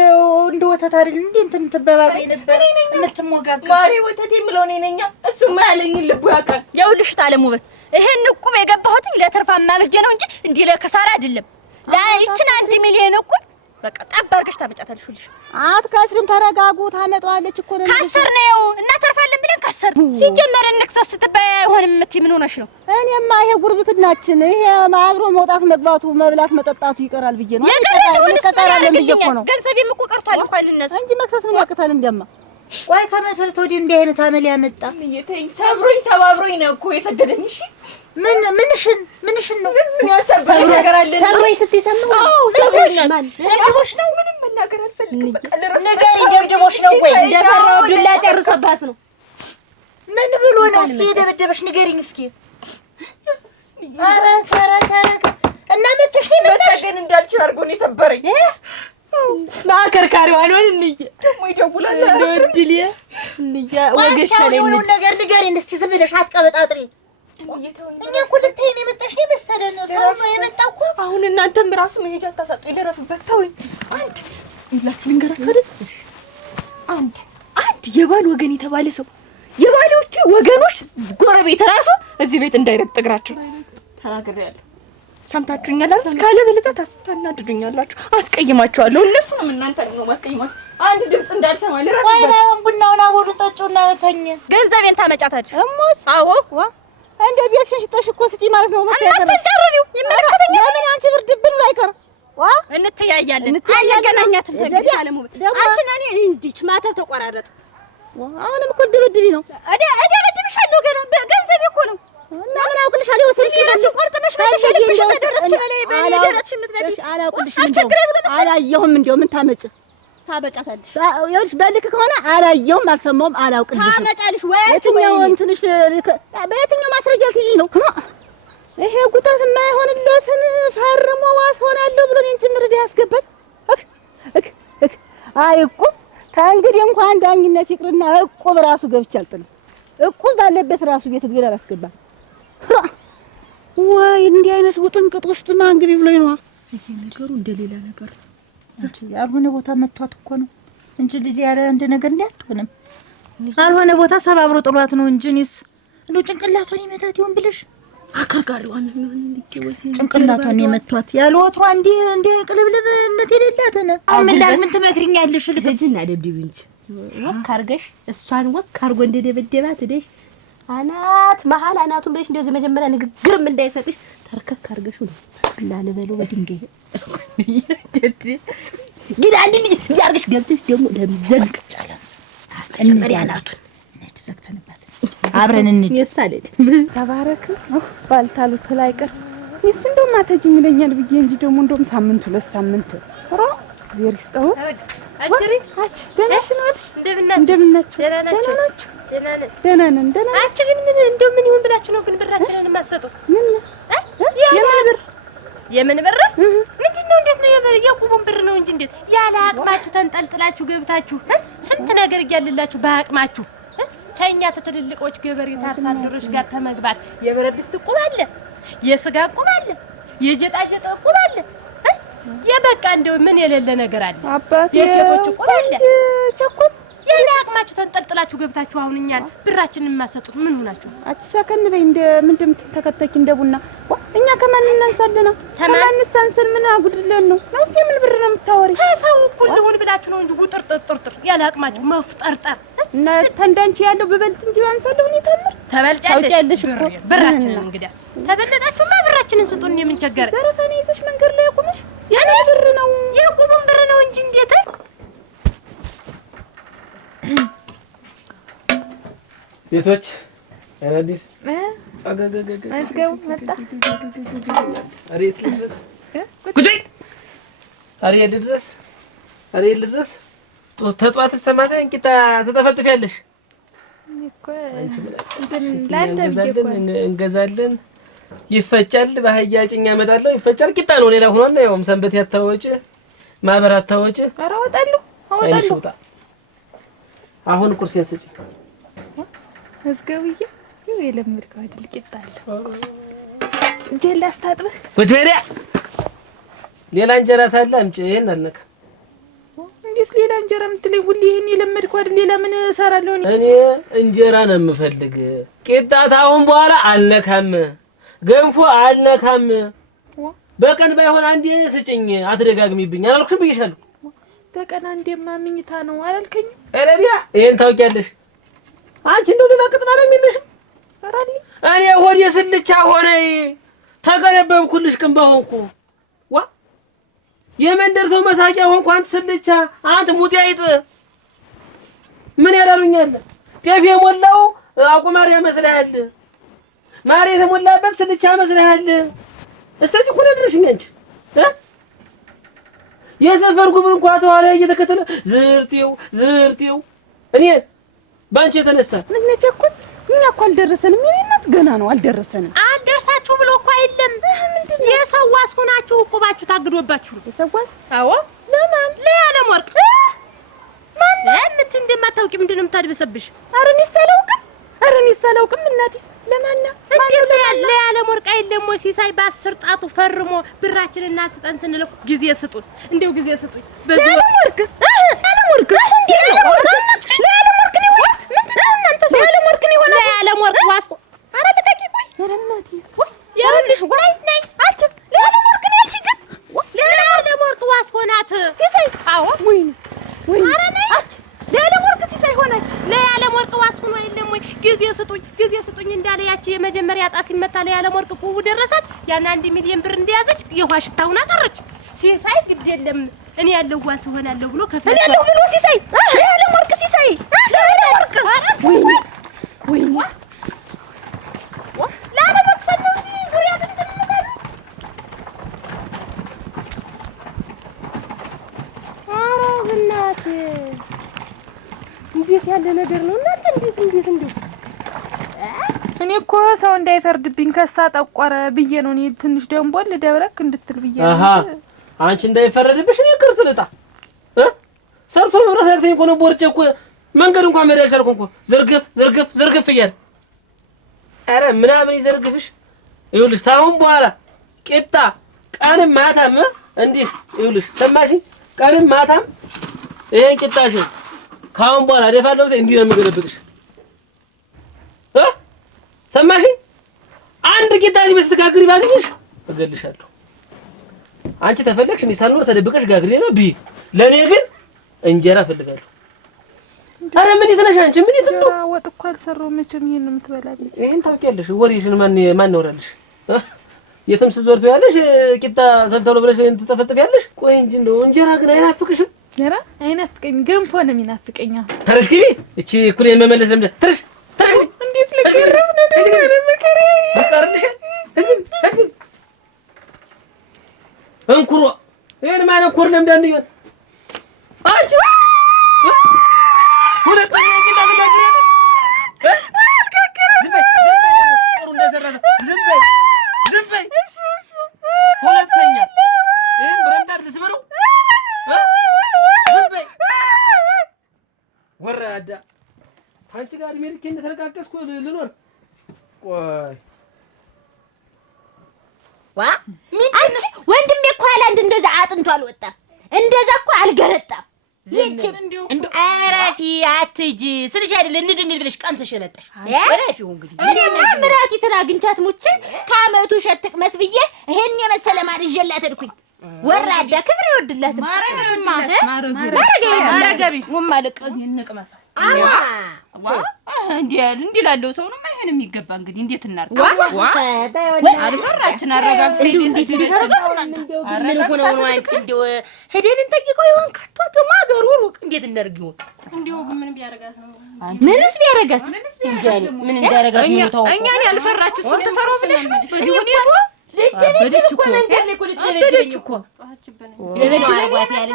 ወተት አይደል እንዴ እንትን ተበባብሬ ነበር የምትሞጋገር። ማሬ ወተት የምለው እኔ ነኝ። እሱማ ያለኝን ልቡ ያውቃል። ይኸውልሽ ታለሙበት ይሄን ዕቁብ የገባሁት ለትርፋማ ብዬ ነው እንጂ እንዲህ ለከሳራ አይደለም። ለይችን 1 ሚሊዮን ዕቁብ በቃ ጠብ አድርገሽ ታመጫታለሽ። አትከስርም። ተረጋጉ። ታመጣዋለች እኮ ነው። ከስር ነው እና ተርፋለን ብለን ከስር ሲጀመር እንክሰስ ስትባይ አይሆንም የምትይ ምን ሆነሽ ነው? እኔማ ይሄ ጉርብትናችን ይሄ አብሮ መውጣት መግባቱ መብላት መጠጣቱ ይቀራል ብዬ ነው። ይቀራል ብዬ እኮ ነው። ገንዘቤም እኮ ቀርቷል እንኳን ልነሱ እንጂ መክሰስ ምን ያቅታል? እንደማ ቆይ ከመሰረት ወዲህ እንዲህ አይነት አመል ያመጣ እየተኝ ሰብሮኝ ሰባብሮኝ ነው እኮ የሰደደኝ። እሺ ምንሽን ነው ያሰብሮኝ ነገር አለ? ሰብሮኝ ስትሰማው አዎ ሰብሮኝ ደብድቦሽ ነው? ምንም መናገር አልፈልግም። ነገር ደብድቦሽ ነው ወይ? እንደፈራው ዱላ ጨርሶባት ነው። ምን ብሎ ነው እስኪ የደበደበሽ ንገሪኝ እስኪ። ኧረ እና መጥቶሽ ነው መጣሽ ግን እንዳልችል አድርጎ ነው የሰበረኝ። ማከርካሪው አልሆን እንዴ ደሞ ይደውላል እንደድል እንዴ ወገሽ ላይ ነው ነገር ንገሪኝ እስቲ። ዝም ብለሽ አትቀበጣጥሪ። እኛ እኮ ልታይ ነው የመጣሽ ነው መሰለን ሰው ነው የመጣው እኮ። አሁን እናንተም ራሱ መሄጃ ታሳጡ ይደረፍበት። ተውኝ። አንድ ይላችሁ ልንገራችሁ አይደል? አንድ የባል ወገን የተባለ ሰው የባሎቹ ወገኖች ጎረቤት ራሱ እዚህ ቤት እንዳይረግጥ እግራቸው ተናግሬያለሁ። ሰምታችሁኛል አይደል? ካለ በለዛ ታናድዱኛላችሁ። አስቀይማችኋለሁ። እነሱንም እናንተን ነው ማስቀይማችሁ። አንድ ድምጽ እንዳልሰማ ለራሱ ወይ ባይሆን ቡናውን አቦሉ ጠጪውና ተኝ። ገንዘቤን ታመጫታለሽ? እሞት አዎ እንደ ቤትሽን ሽጠሽ እኮ ስጪ ማለት ነው መሰለኝ። አትጨርሪው ይመለከተኛ። ለምን አንቺ ብርድብን አይቀር እንተያያለን። አያገናኛትም። ተገናኘን አንቺ ነኝ እንዲች ማተብ ተቆራረጥ። አሁንም እኮ ድብድቢ ነው። እደብድብሻለሁ። ገና ገንዘቤ እኮ ነው። እና ምን አውቅልሻለሁ? ወሰልሽ ቆርጥመሽ በተሸለሽ በደረስሽ በላይ በደረስሽ ምትነጂ አላውቅልሽም። አላየሁም። እንደው ምን ታመጭ ታበጫታለሽ? ይኸውልሽ በልክ ከሆነ አላየሁም፣ አልሰማሁም፣ አላውቅልሽም። ታመጫለሽ ወይ የትኛው እንትንሽ በየትኛው ማስረጃ ትይጂ ነው? ይሄ ጉዳት የማይሆንለትን ፈርሞ ዋስ ሆናለሁ ብሎ እኔን ጭምር እዳ ያስገባል። አይ እቁብ ከእንግዲህ እንኳን ዳኝነት ይቅርና እቁብ ራሱ ገብቼ አልጥልም። እቁብ ባለበት ራሱ ቤት ግድ አላስገባም። ወይ እንዲህ አይነት ውጥንቅጥ ውስጥ ማን ግቢ ብሎኝ ነው? ይሄ ነገሩ እንደሌላ ነገር እንጂ ያልሆነ ቦታ መቷት እኮ ነው እንጂ ልጅ ያለ እንደ ነገር እንዲያትሆንም ያልሆነ ቦታ ሰባብሮ ጥሏት ነው እንጂ እኔስ እንደው ጭንቅላቷን ይመታት ይሆን ብለሽ አከርጋሪዋን ነው እንዴ? ጭንቅላቷን የመቷት ያለ ወትሯ እንደ ቅልብልብነት የሌላት ነው። ምን ትመክሪኛለሽ? ልጅና ደብድብ እንጂ ወክ አርገሽ እሷን ወክ አርጎ እንደደበደባት እደሽ አናት መሀል አናቱን ብለሽ እንደዚህ መጀመሪያ ንግግርም እንዳይሰጥሽ ተርከክ አርገሽ ነው ላልበለው በድንጋይ ግን አንድ ልጅ ያርግሽ ገብተሽ ደግሞ ለምዘንክጫላስ መጀመሪያ ናቱን ነድ ዘግተንባት አብረን እንሂድ የሳለድ ተባረክ ባልታሉት ላይ ቀር ይስ እንደው ማተጅኝ ይለኛል ብዬ እንጂ ደግሞ እንደውም ሳምንት 2 ሳምንት ሮ እግዚአብሔር ይስጠው አጭሪ ደህናሽ ነው እንደምናችሁ ደህና ነን አንቺ ግን ምን እንደው ምን ይሁን ብላችሁ ነው ግን ብራችንን የማትሰጡ ምን የምን ብር ምንድነው እንዴት ነው የብር የቁቡን ብር ነው እንጂ እንዴት ያለ አቅማችሁ ተንጠልጥላችሁ ገብታችሁ ስንት ነገር እያልላችሁ በአቅማችሁ ተኛ ተትልልቆች ገበሬ ታርሳንድሮች ጋር ተመግባት የብረት ድስት ቁብ አለ የስጋ ቁብ አለ የጀጣጀጣ ቁብ አለ የበቃ እንደው ምን የሌለ ነገር አለ የሴቶች ቁብ አለ ቸኩል ያለ አቅማችሁ ተንጠልጥላችሁ ገብታችሁ አሁን እኛን ብራችንን የማሰጡት ምን ሆናችሁ አትሳከን በይ እንደ ምንድም ተከተኪ እንደቡና እኛ ከማን እናንሳለና ከማን ሳንሰል ምን አጉድለን ነው ለዚህ ምን ብር ነው የምታወሪ ከሰው እኩል ልሁን ብላችሁ ነው እንጂ ውጥርጥርጥር ያለ አቅማችሁ መፍጠርጠር እና ተንዳንቺ ያለው በበልጥ እንጂ አንሰለው ነው ተምር ተበልጫለሽ ብራችንን እንግዲያስ ተበለጣችሁማ ብራችንን ስጡን የምን ቸገረ ዘረፋኔ ይዘሽ መንገድ ላይ ቆመሽ ያለ ብር ነው የቁቡን ብር ነው እንጂ እንዴት ቤቶች አዲስ አስገው መጣ አሬት ልድረስ ጉዴ አሬት ልድረስ ተጧት እስከ ማታ እንቂጣ ተተፈጥፊያለሽ እኮ እንገዛለን ይፈጫል በአህያ ጭኛ እመጣለሁ ይፈጫል ቂጣ ነው ሌላ ሆኖና ያውም ሰንበት ያታወጭ ማህበር አታወጭ ኧረ አወጣለሁ አሁን ቁርስ ያስጭ አስገውዬ ይኸው የለመድከው አይደል ቂጣ አለ ጀላ አስታጥበህ ቁጭ በል ሌላ እንጀራ ታለ አምጪ ይሄን አልነካ እንዴት ሌላ እንጀራ የምትለኝ ሁሌ ይሄን የለመድከው አይደል ሌላ ምን እሰራለሁ እኔ እንጀራ ነው የምፈልግ ቂጣ ታውን በኋላ አልነካም ገንፎ አልነካም በቀን ባይሆን አንዴ ስጭኝ አትደጋግሚብኝ አላልኩሽም ብዬሻለሁ በቀን አንዴማ ምኝታ ነው አላልከኝ አረቢያ ይሄን ታውቂያለሽ አንቺ እንደው ሌላ ቅጥና ነው የሚልሽ አራሊ እኔ ሆዴ ስልቻ ሆነ ተገነበብኩልሽ ቅንባሆንኩ ዋ የመንደር ሰው መሳቂያ ሆንኩ አንተ ስልቻ አንተ ሙጢያይጥ ምን ያላሉኛል ጤፍ የሞላው አቁማር ያመስልሃል ማር የተሞላበት ስልቻ መስልሃል እስቲ ኩለ ድርሽኝ አንቺ የሰፈር ጉብር እንኳን ተዋለ እየተከተለ ዝርጤው እኔ ባንቺ የተነሳ ምን ነቸኩል እኛ እኮ አልደረሰንም የኔናት ገና ነው አልደረሰንም አልደርሳችሁ ብሎ እኮ አይደለም ምንድነው የሰዋስ ሆናችሁ እቁባችሁ ታግዶባችሁ የሰዋስ አዎ ለማን ለዓለም ወርቅ ማን ለምት እንደማታውቂ ምንድነው የምታድበሰብሽ ኧረ እኔ ሳላውቅም እናቴ ለማና እንዴት ያለ የዓለም ወርቅ አይደለም ወይ ሲሳይ በ10 ጣቱ ፈርሞ ብራችንን እናስጠን ስንለው ጊዜ ስጡን እንደው ጊዜ ስጡኝ በዚህ የዓለም ወርቅ እንዴት ነው ለዓለም ወርቅ ነው እናንተ ሰው የዓለም ወርቅ ነው ሆነ የዓለም ወርቅ ዋስ ኧረ ልቀቂ ቆይ ኧረ እናቴ ያልሽ ወይ ነይ አች ለዓለም ወርቅ ነው ያልሽ ግን ለዓለም ወርቅ ዋስ ሆናት ሲሳይ አዎ ወይ ኧረ ነይ አች ለዓለም ወርቅ ሲሳይ ሆናት ለዓለም ወርቅ ዋስ ሆኖ አይደለም ወይ ጊዜ ስጡኝ እንዳለ ያቺ የመጀመሪያ ጣ ሲመታ ለዓለም ወርቅ ቁቡ ደረሳት ያን 1 ሚሊዮን ብር እንደያዘች የውሃ ሽታውን አቀረች ሲሳይ ግድ የለም እኔ ያለው ዋስ ሆናለሁ ብሎ ከፈለ እኔ ያለው ብሎ ሲሳይ ለዓለም ወርቅ ሲሳይ ለዓለም ወርቅ ወይ ለዓለም ወርቅ ፈለው ዙሪያ ተንተነታል እናቴ እንዴት ያለ ነገር ነው እናንተ እንዴት እኔ እኮ ሰው እንዳይፈርድብኝ ከሳ ጠቆረ ብዬ ነው እኔ ትንሽ ደንቦል ደብረክ እንድትል ብዬ ነው አንቺ እንዳይፈረድብሽ እኔ ቅርጽ ልጣ ሰርቶ መብራት ያርተኝ እኮ ነው ቦርጬ እኮ መንገድ እንኳን መሄድ አልቻልኩም እኮ ዝርግፍ እያለ ኧረ ምናምን ይዘርግፍሽ ይኸውልሽ ታሁን በኋላ ቂጣ ቀንም ማታም እንዲህ ይኸውልሽ ሰማሽኝ ቀንም ማታም ይሄን ቂጣሽን ካሁን በኋላ ደፋለሁ እንዲህ ነው የምገለብጥሽ ሰማሽኝ አንድ ቂጣ እዚህ በስተጋግሪ ባገኝሽ እገልሻለሁ አንቺ ተፈለግሽ እኔ ሳልኖር ተደብቀሽ ጋግሪ ነው ቢ ለኔ ግን እንጀራ ፈልጋለሁ አረ ምን ይተነሽ አንቺ ምን ይተነው ወጥ እኮ አልሰራው መቼም ይሄን የምትበላልኝ ይሄን ታውቂያለሽ ወሬሽን ማን ወራልሽ የትም ስትዞር ትያለሽ ቂጣ ተልተሎ ብለሽ ትጠፈጥፊያለሽ። ቆይ እንጂ እንደው እንጀራ ግን አይናፍቅሽም? እንጀራ አይናፍቀኝም፣ ገንፎ ነው የሚናፍቀኝ። ተረሽ ግቢ። እቺ እኩል የመመለስ ለምደ ተረሽ እንዴት ለቀረብ ነው ደግሞ መከራ ይቀርልሽ። እዚህ እንኩሮ ይሄን ማን እንኩር ለምደ እንደው አንቺ ሁለተኛ ቂጣ ትጋግሪያለሽ? ዝም በይ ሁለተኛ ይሄን ብረምጣድ ልስበረው። ዝም በይ ወራዳ። አንቺ ጋር እድሜ ልኬ እንደተለቃቀስኩ ልኖር። ቆይ አንቺ ወንድሜ እኮ አላንድ እንደዛ አጥንቶ አልወጣም፣ እንደዛ እኮ አልገረጣም። እንደው አረፊ አትጂ ስልሽ አይደል እንድንድ ብለሽ ቀምሰሽ የመጣሽ አረፊው። እንግዲህ እኔማ ምራቂትን አግኝቻት ሙቼ ከአመቱ ሸትቅ መስብዬ ይሄን የመሰለ ማር ይዤላት ሄድኩኝ። ወራዳ ክብር ይወድላት ማረጋቢስ ወማለቅ እዚህ እንቅመሰው። እንዲህ ላለው ሰው ነው ማይሆን የሚገባ። እንግዲህ እንዴት እናርጋ? አልፈራችን አረጋግፈ ምን ሆነው ነው አንቺ? እንደው ሄደን እንጠይቀው ይሆን ከቶ ደግሞ አገሩ ሩቅ እንዴት እናርጊው? እንደው ግን ምን ቢያረጋት ነው? ምንስ ቢያረጋት ምን እንዳረጋት ነው ታው እኛን ያልፈራች እሱን ትፈራው ብለሽ ነው በዚህ ሁኔታ ለደረች እኮ ነገር ላይ ቆልጥ ለደረች እኮ ለምን አርጓት ያለ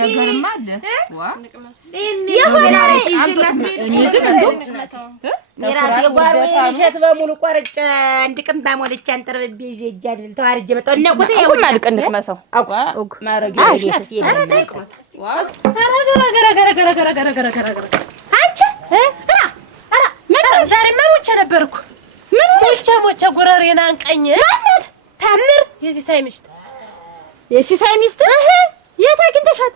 ነገርማ አለ የሆነ እኔ ግን እንደው የራሴ ጓሮ እሸት በሙሉ ቆርጬ አንድ ቀን ባሞልቼ አንጠርብቤ ይዤ አይደል ተዋርጄ መጣሁ። እና ቁጥ ይሁን ማልቀንቅ መሰው አውቅ ማረግ ይሄስ አንቺ ምን ዛሬ ሞቼ ነበርኩ። ምን ሞቼ ጉረሬና አንቀኝ ማለት ታምር የሲሳይ ሚስት የት አግኝተሻት?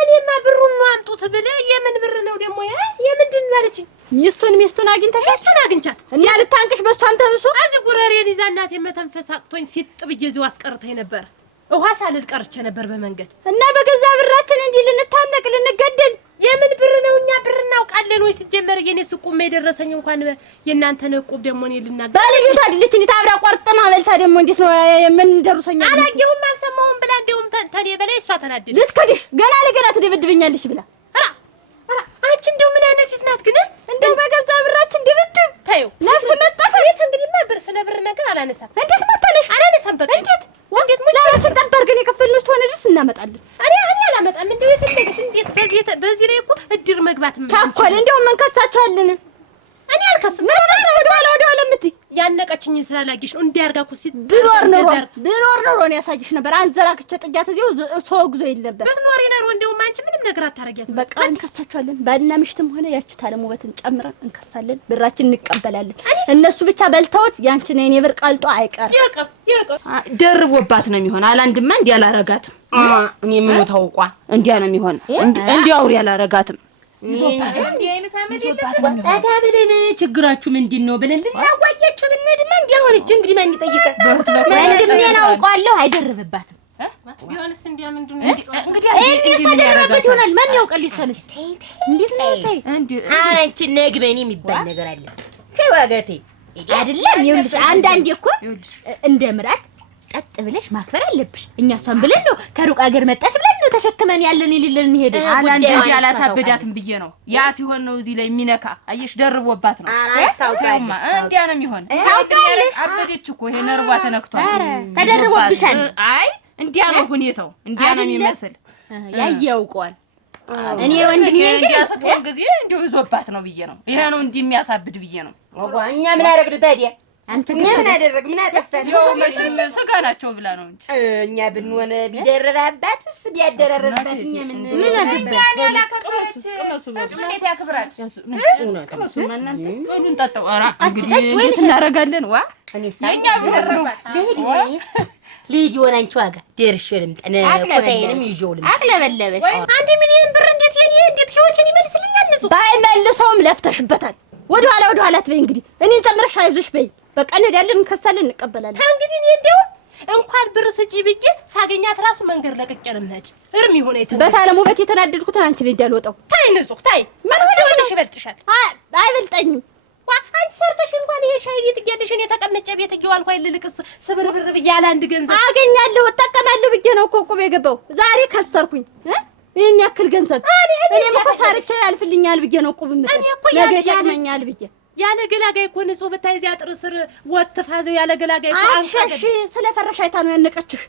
እኔማ ብሩን ነው አምጡት ብለህ የምን ብር ነው ደግሞ የምንድን ማለች? ሚስቱን አግኝተሻት? ሚስቱን አግኝቻት እና ልታንቅሽ በሷም ተብሶ እዚህ ጉረሬን ይዛ እናቴ መተንፈስ አቅቶኝ ሲጥ ብዬ እዚሁ አስቀርተኝ ነበር። ውሃ ሳልል ቀርቼ ነበር በመንገድ እና በገዛ ብራችን እንዲህ ልንታነቅ ልንገደል። የምን ብር ነው? እኛ ብር እናውቃለን ወይ? ሲጀመር የኔ ሱቁም የደረሰኝ እንኳን የእናንተን ዕቁብ ደግሞ እኔ ልናገር ባለቤቷ አይደለች እንዴ? ታብራ ቆርጥና በልታ ደግሞ እንዴት ነው የምን ደረሰኝ? አላየሁም አልሰማሁም ብላ እንደውም ተኔ በላይ እሷ ተናደደች። ልትከድሽ ገና ለገና ትደብድብኛለሽ ብላ አንቺ እንደው ምን አይነት ሴት ናት ግን? እንደው በገዛ ብራችን ድብድብ ታዩ ነፍስ መጣፈ ቤት እንግዲህማ ብር ስለ ብር ነገር አላነሳም። እንዴት መጣለሽ? አላነሳም በቃ እንዴት ሙላችን ጠባር ግን የከፈልነው ስትሆነ ድረስ እናመጣለን። እኔ አላመጣም። እንደው የፈለግሽ እንዴት በዚህ ላይ እኮ እድር መግባት ታኮል እንደው መንከሳቸዋለን። እኔ አልከስም። ወደ ለምትይ ያነቀችኝን ስላላየሽ ነው እንዲያርጋ እኮ ሲት ብኖር ኖሮ ነው ያሳይሽ ነበር። አንዘራክቼ ጥጃት እዚሁ ሰው ጉዞ የለበት ብትኖሪ ነው። እንደውም አንቺ ምንም ነገር አታረጊያትም። በቃ እንከሳቸዋለን። ባልና ምሽትም ሆነ ያቺ ታለም ውበትን ጨምረን እንከሳለን። ብራችን እንቀበላለን። እነሱ ብቻ በልተውት ያንቺን የኔ ብር ቀልጦ አይቀር ይቀር ደርቦባት ነው የሚሆን። አላንድማ እንዲህ አላረጋትም። እኔ ምን ታውቋ እንዲያ ነው የሚሆን። እንዲህ አውሪ አላረጋትም። ይዞባት እንዲህ አይነት አመት የለም። ታጋ ብለን ችግራችሁ ምንድነው ብለን ልናዋያችሁ ብንድማ እንዲያሆነች እንግዲህ ማን ይጠይቃል? ወንድሜን አውቀዋለሁ አይደርብባትም። ቢሆንስ እንዲያ ምንድነው እንግዲህ እየሰደረበት ይሆናል። ማን ያውቃል? ይሰንስ እንዴት ነው ታይ አንቺ ነግበኔ የሚባል ነገር አለ። ከዋጋቴ አይደለም ይኸውልሽ፣ አንዳንዴ እኮ እንደ ምራት ቀጥ ብለሽ ማክበር አለብሽ። እኛ እሷን ብለን ነው ከሩቅ ሀገር መጣች ብለን ነው ተሸክመን ያለን ይልልን እንሄድ። አንዳንዴ አላሳበዳትም ብዬ ነው። ያ ሲሆን ነው እዚህ ላይ የሚነካ አየሽ፣ ደርቦባት ነው። ታውቃለሽ፣ እንዲያ ነው የሚሆን። ታውቃለሽ፣ አበደች እኮ ይሄ ነርቧ ተነክቷል። ተደርቦብሻል። አይ እንዲያ ነው ሁኔታው፣ እንዲያ ነው የሚመስል። ያያውቀዋል። እኔ ወንድሜ እንዲያ ስትሆን ጊዜ እንዲሁ ይዞባት ነው ብዬ ነው። ይሄ ነው እንዲህ የሚያሳብድ ብዬ ነው። እኛ ምን አደረግን ታዲያ? አንተ ምን አደረግ? ምን አጠፋን? ያው መቼም ስጋ ናቸው ብላ ነው እንጂ እኛ ብንሆነ ቢደረባባትስ ቢያደረረባት እኛ ምን አገባን? ያኔ አላከበረች እሱ እንዴት ያክብራች? ቅመሱ እናንተ ሁሉን ጠጣው። ኧረ እንግዲህ እንዴት እናደርጋለን? ዋ የኛ ቢደረባት ልጅ ሆናንቺ ዋጋ ደርሼ ልምጣ ቆታዬንም ይዤው ልምጣ። አቅለበለበሽ 1 ሚሊዮን ብር እንዴት ህይወቴን ይመልስልኛል? እሱ ባይመልሰውም ለፍተሽበታል። ወደ ኋላ አትበይ። እንግዲህ እኔን ጨምረሽ አይዞሽ በይ። በቃ እንሄዳለን፣ እንከሳለን፣ እንቀበላለን። እንግዲህ እኔ እንደው እንኳን ብር ስጪ ብዬ ሳገኛት ራሱ መንገድ ለቅቄ ነው የምሄድ። እርም ይሆነ በታለም ውበት የተናደድኩትን አንቺ ላይ እንዳልወጣው። ታይ ንጹህ ታይ ምን ሆነሽ ይበልጥሻል? አይበልጠኝም። አንቺ ሰርተሽ እንኳን የሻይ ቤት እያለሽ እኔ ተቀምጬ ቤት እየዋልኩ አይልልቅስ ስብርብር ብያለሁ። አንድ ገንዘብ አገኛለሁ እጠቀማለሁ ብዬ ነው እኮ ቁብ የገባው። ዛሬ ከሰርኩኝ ይሄን ያክል ገንዘብ እኔም እኮ ሰርቼ ያልፍልኛል ብዬ ነው ቁብ ነገ ይጠቅመኛል ብዬ ያለ ገላጋይ እኮ ንጹህ ብታይ እዚያ ጥር ስር ወጥፋዘው ያለ ገላጋይ እኮ አንቺ ስለፈረሽ አይታ ነው ያነቀችሽ።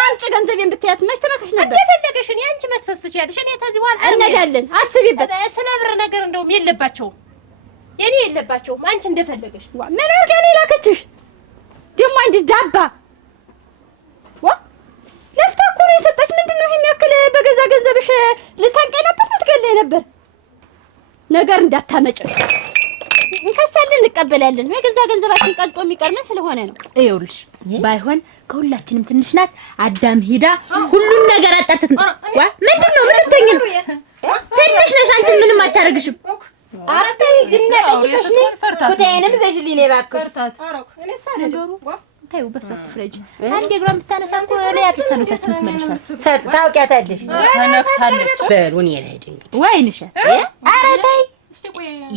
አንቺ ገንዘቤን ብትያት መች ተመከሽ ነበር። እንደፈለገሽ እኔ አንቺ መክሰስ ትችያለሽ። እኔ ተዚህ በኋላ እንነዳለን። አስቢበት። ስለ ብር ነገር እንደውም የለባቸውም የኔ የለባቸውም። አንቺ እንደፈለገሽ ምን አርጋ ነው ላከችሽ? ደሞ አንድ ዳባ ለፍታ እኮ ነው የሰጠች። ምንድነው ይሄን ያክል በገዛ ገንዘብሽ ልታንቀኝ ነበር ልትገለኝ ነበር። ነገር እንዳታመጭ እንከሳለን እንቀበላለን። የገዛ ገንዘባችን ቀልጦ የሚቀርመን ስለሆነ ነው። ይኸውልሽ ባይሆን ከሁላችንም ትንሽ ናት። አዳም ሄዳ ሁሉን ነገር አጣርተት ነው። ምንድነው ምን ልትኝ ነው? ትንሽ ነሽ አንቺ ምንም አታረግሽም። አታይ ጅምና ጠይቀሽ ነው ወታየንም ዘሽሊ ነው ባክሽ። አረኩ እኔ ሳነገሩ ታዩ በሷ ትፍረጂ። አንድ እግሯን ብታነሳ እኮ ላይ አትሰሉታችን ትመለሳት። ሰጥ ታውቂያታለሽ ተነክታለች። በሉን ይሄድ እንግዲህ ወይንሽ ኧረ ተይ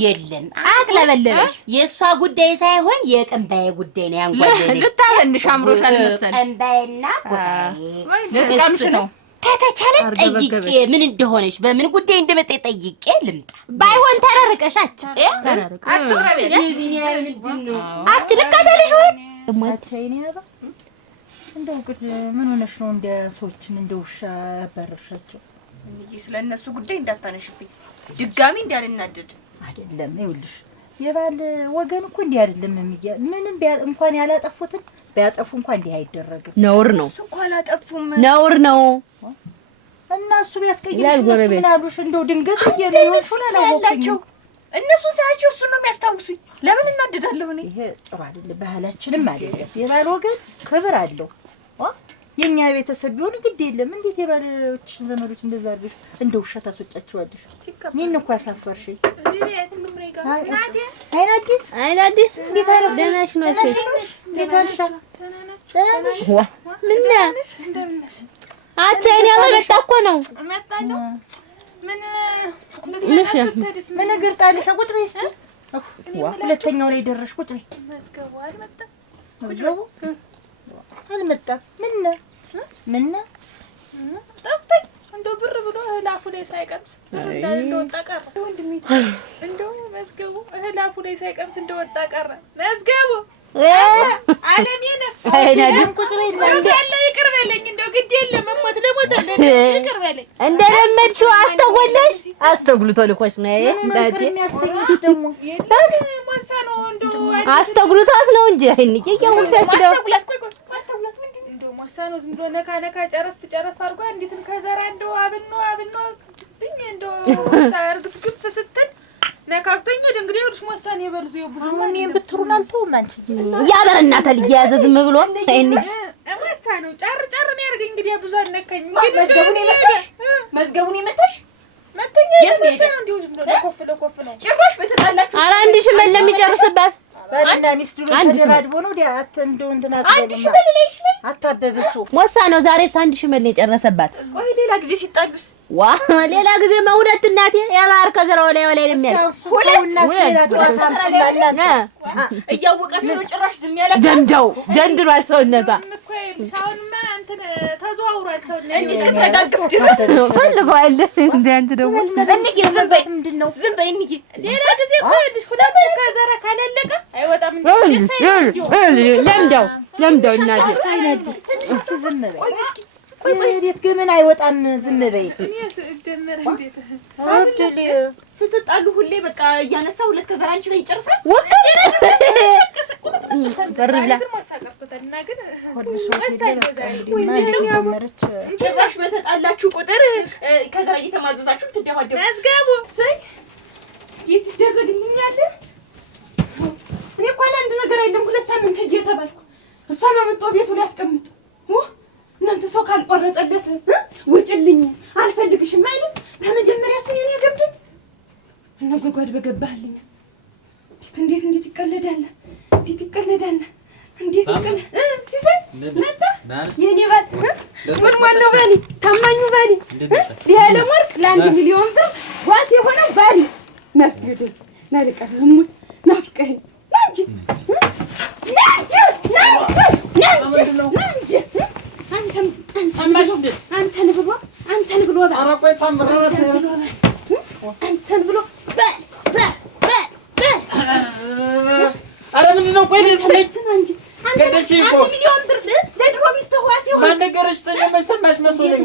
የለም አቅለበለበሽ። የእሷ ጉዳይ ሳይሆን የቀንባዬ ጉዳይ ነው። ያንጓለኝ ልታበንሽ አምሮሻል መሰል ቀንባዬና ቦታዬ ለቃምሽ ነው። ተተቻለ ጠይቄ ምን እንደሆነሽ በምን ጉዳይ እንደመጣ ጠይቄ ልምጣ። ባይሆን ተራርቀሻች ተራርቀ አትቀረበ ለዚህ ያለ ምንድነው አትልካተልሽ ወይ ማቻይኔ ያባ እንደው ግድ ምን ሆነሽ ነው እንደ ሰዎችን እንደ ውሻ ያባረርሻቸው? እንዴ ስለነሱ ጉዳይ እንዳታነሽብኝ ድጋሚ እንዳልናደድ አይደለም። ይኸውልሽ የባል ወገን እኮ እንዲህ አይደለም የሚያ ምንም እንኳን ያላጠፉትን ቢያጠፉ እንኳን እንዲህ አይደረግም። ነውር ነው እሱ እኮ አላጠፉም ነውር ነው። እና እሱ ቢያስቀይምሽ ምን አሉሽ? እንደው ድንገት እየለዩቹና ነው ወጣቸው እነሱ ሳያቸው እሱ ነው የሚያስታውሱኝ። ለምን እናደዳለሁ እኔ? ይሄ ጥሩ አይደለም፣ ባህላችንም አይደለም። የባል ወገን ክብር አለው። የኛ ቤተሰብ ቢሆን ግድ የለም። እንዴት የባሎች ዘመዶች እንደዛ አድርገሽ እንደ ውሻ ታስወጫቸዋለሽ? ምን እኮ ያሳፈርሽ እዚህ ቤት ምምሬ ጋር ናቲ አይናዲስ እንዴት አረፍ ደናሽ ነው እሺ እንዴት አረፍ ደናሽ ዋ ምን ነሽ እንደምነሽ አቻይኔ አመጣ እኮ ነው መጣቸው ምን ምን ነገር ጣልሽ? ቁጭ በይ እስኪ ዋ ሁለተኛው ላይ ደረሽ። ቁጭ በይ መዝገቡ አልመጣም። መዝገቡ አልመጣም። ምን ጠፍተኝ እንደው ብር ብሎ እህላፉ ላይ ሳይቀምስ እንደወጣ ቀረ። ወንድሜ እንደው መዝገቡ እህላፉ ላይ ሳይቀምስ እንደወጣ ቀረ። መዝገቡ አለሜ ነው አይናዲም ቁጭ በይ ያለ ይቅር በለኝ። እንደው ግድ የለም መሞት ለሞት አለ ይቅር በለኝ። እንደለመድሽው አስተጉልቶ ልኮሽ ነው እንዳት የሚያሰኝሽ ደግሞ ሞሳ ነው እንደው አስተጉልቷት ነው እንጂ አይንቄ ያው ሰክደው አስተጉላት እንደው ሞሳ ነው ዝም ብሎ ነካ ጨረፍ አድርጓ እንዴትን ከዘራ እንደው አብኖ ብኝ እንደው ሳርግፍ ስትል ነካክቶኝ ነው እንግዲህ ወልሽ ሞሳን የበልዙ ብዙ ምን ብትሩን አልተውም። አንቺ ያበረናታ ልያዘ ዝም ብሎ አይንሽ ሞሳ ነው ጨር ነው ያርገኝ እንግዲህ ብዙ አነካኝ። መዝገቡን የመታሽ መተኛ የሞሳ ነው እንደው ዝም ብሎ ኮፍ ነው ጭራሽ በተጣላችሁ። ኧረ አንድ ሺህ መለ የሚጨርስባት ባልና ሚስት ነው ተደባድቦ ነው ዲያት እንደው እንትና አንድ ሺህ መለ ለይሽ አታበብሱ ሞሳ ነው ዛሬስ አንድ ሺህ መለ የጨረሰባት። ቆይ ሌላ ጊዜ ሲጣሉስ ዋ ሌላ ጊዜ መውደት እናቴ የባህር ከዘራው ላይ የሚያል ሁለቱና ስለታጣጣላና እያወቀት ነው ጭራሽ ዝም ያለ ደንድሯል ሰውነቷ እኮ ሻውንማ እንትን ተዘዋውሯል ሰውነቷ እንዴ እስከተጋግፍ ድረስ ፈልጓል። እንዴ አንቺ ደግሞ እንዴ ዝም በይ ምንድነው ዝም በይ እንዴ ሌላ ጊዜ እኮ ልጅ ሁለቱ ከዘራ ካላለቀ አይወጣም እንዴ ለምዳው እናቴ ዝም በይ ቆይ እንዴት ግን አይወጣም? ዝም በይ እኔስ እጀመረ እንዴት አብደል ስትጣሉ ሁሌ በቃ እያነሳ ሁለት ከዘራ አንቺ ላይ ይጨርሳል። ወጣ ማሳቀፍተና ግን ጭራሽ በተጣላችሁ ቁጥር ከዘራ እየተማዘዛችሁ ትደባደቡ። መዝገቡ ሰይ ይትደረግልኛል። እኔ እኮ አንድ ነገር አይደለም ሁለት ሳምንት ሄጄ ተባልኩ። እሷ ነው መጥቶ ቤቱ ላይ አስቀምጥ እናንተ ሰው ካልቆረጠለት ውጭልኝ አልፈልግሽም አይልም። በመጀመሪያ ስኔ ነው ያገብደኝ እና ጎጓድ በገባልኝ እንዴት ይቀለዳል ሲሰይ መጣ የኔ ባል ምን ማነው ባሊ ታማኙ ባሊ ዲያለም ወርቅ ለ1 ሚሊዮን ብር ዋስ የሆነው ባሊ ናስገደስ ናልቀ ናፍቀ እባክህ ናንጂ ናንጂ አንተን ብሎ ኧረ ምንድን ነው? ቆይ ገደልሽኝ እኮ 1 ሚሊዮን ብር ለድሮ ሚስት ህዋስ ይሆን ማን ነገረሽ? ሰማሽ መስሎኝ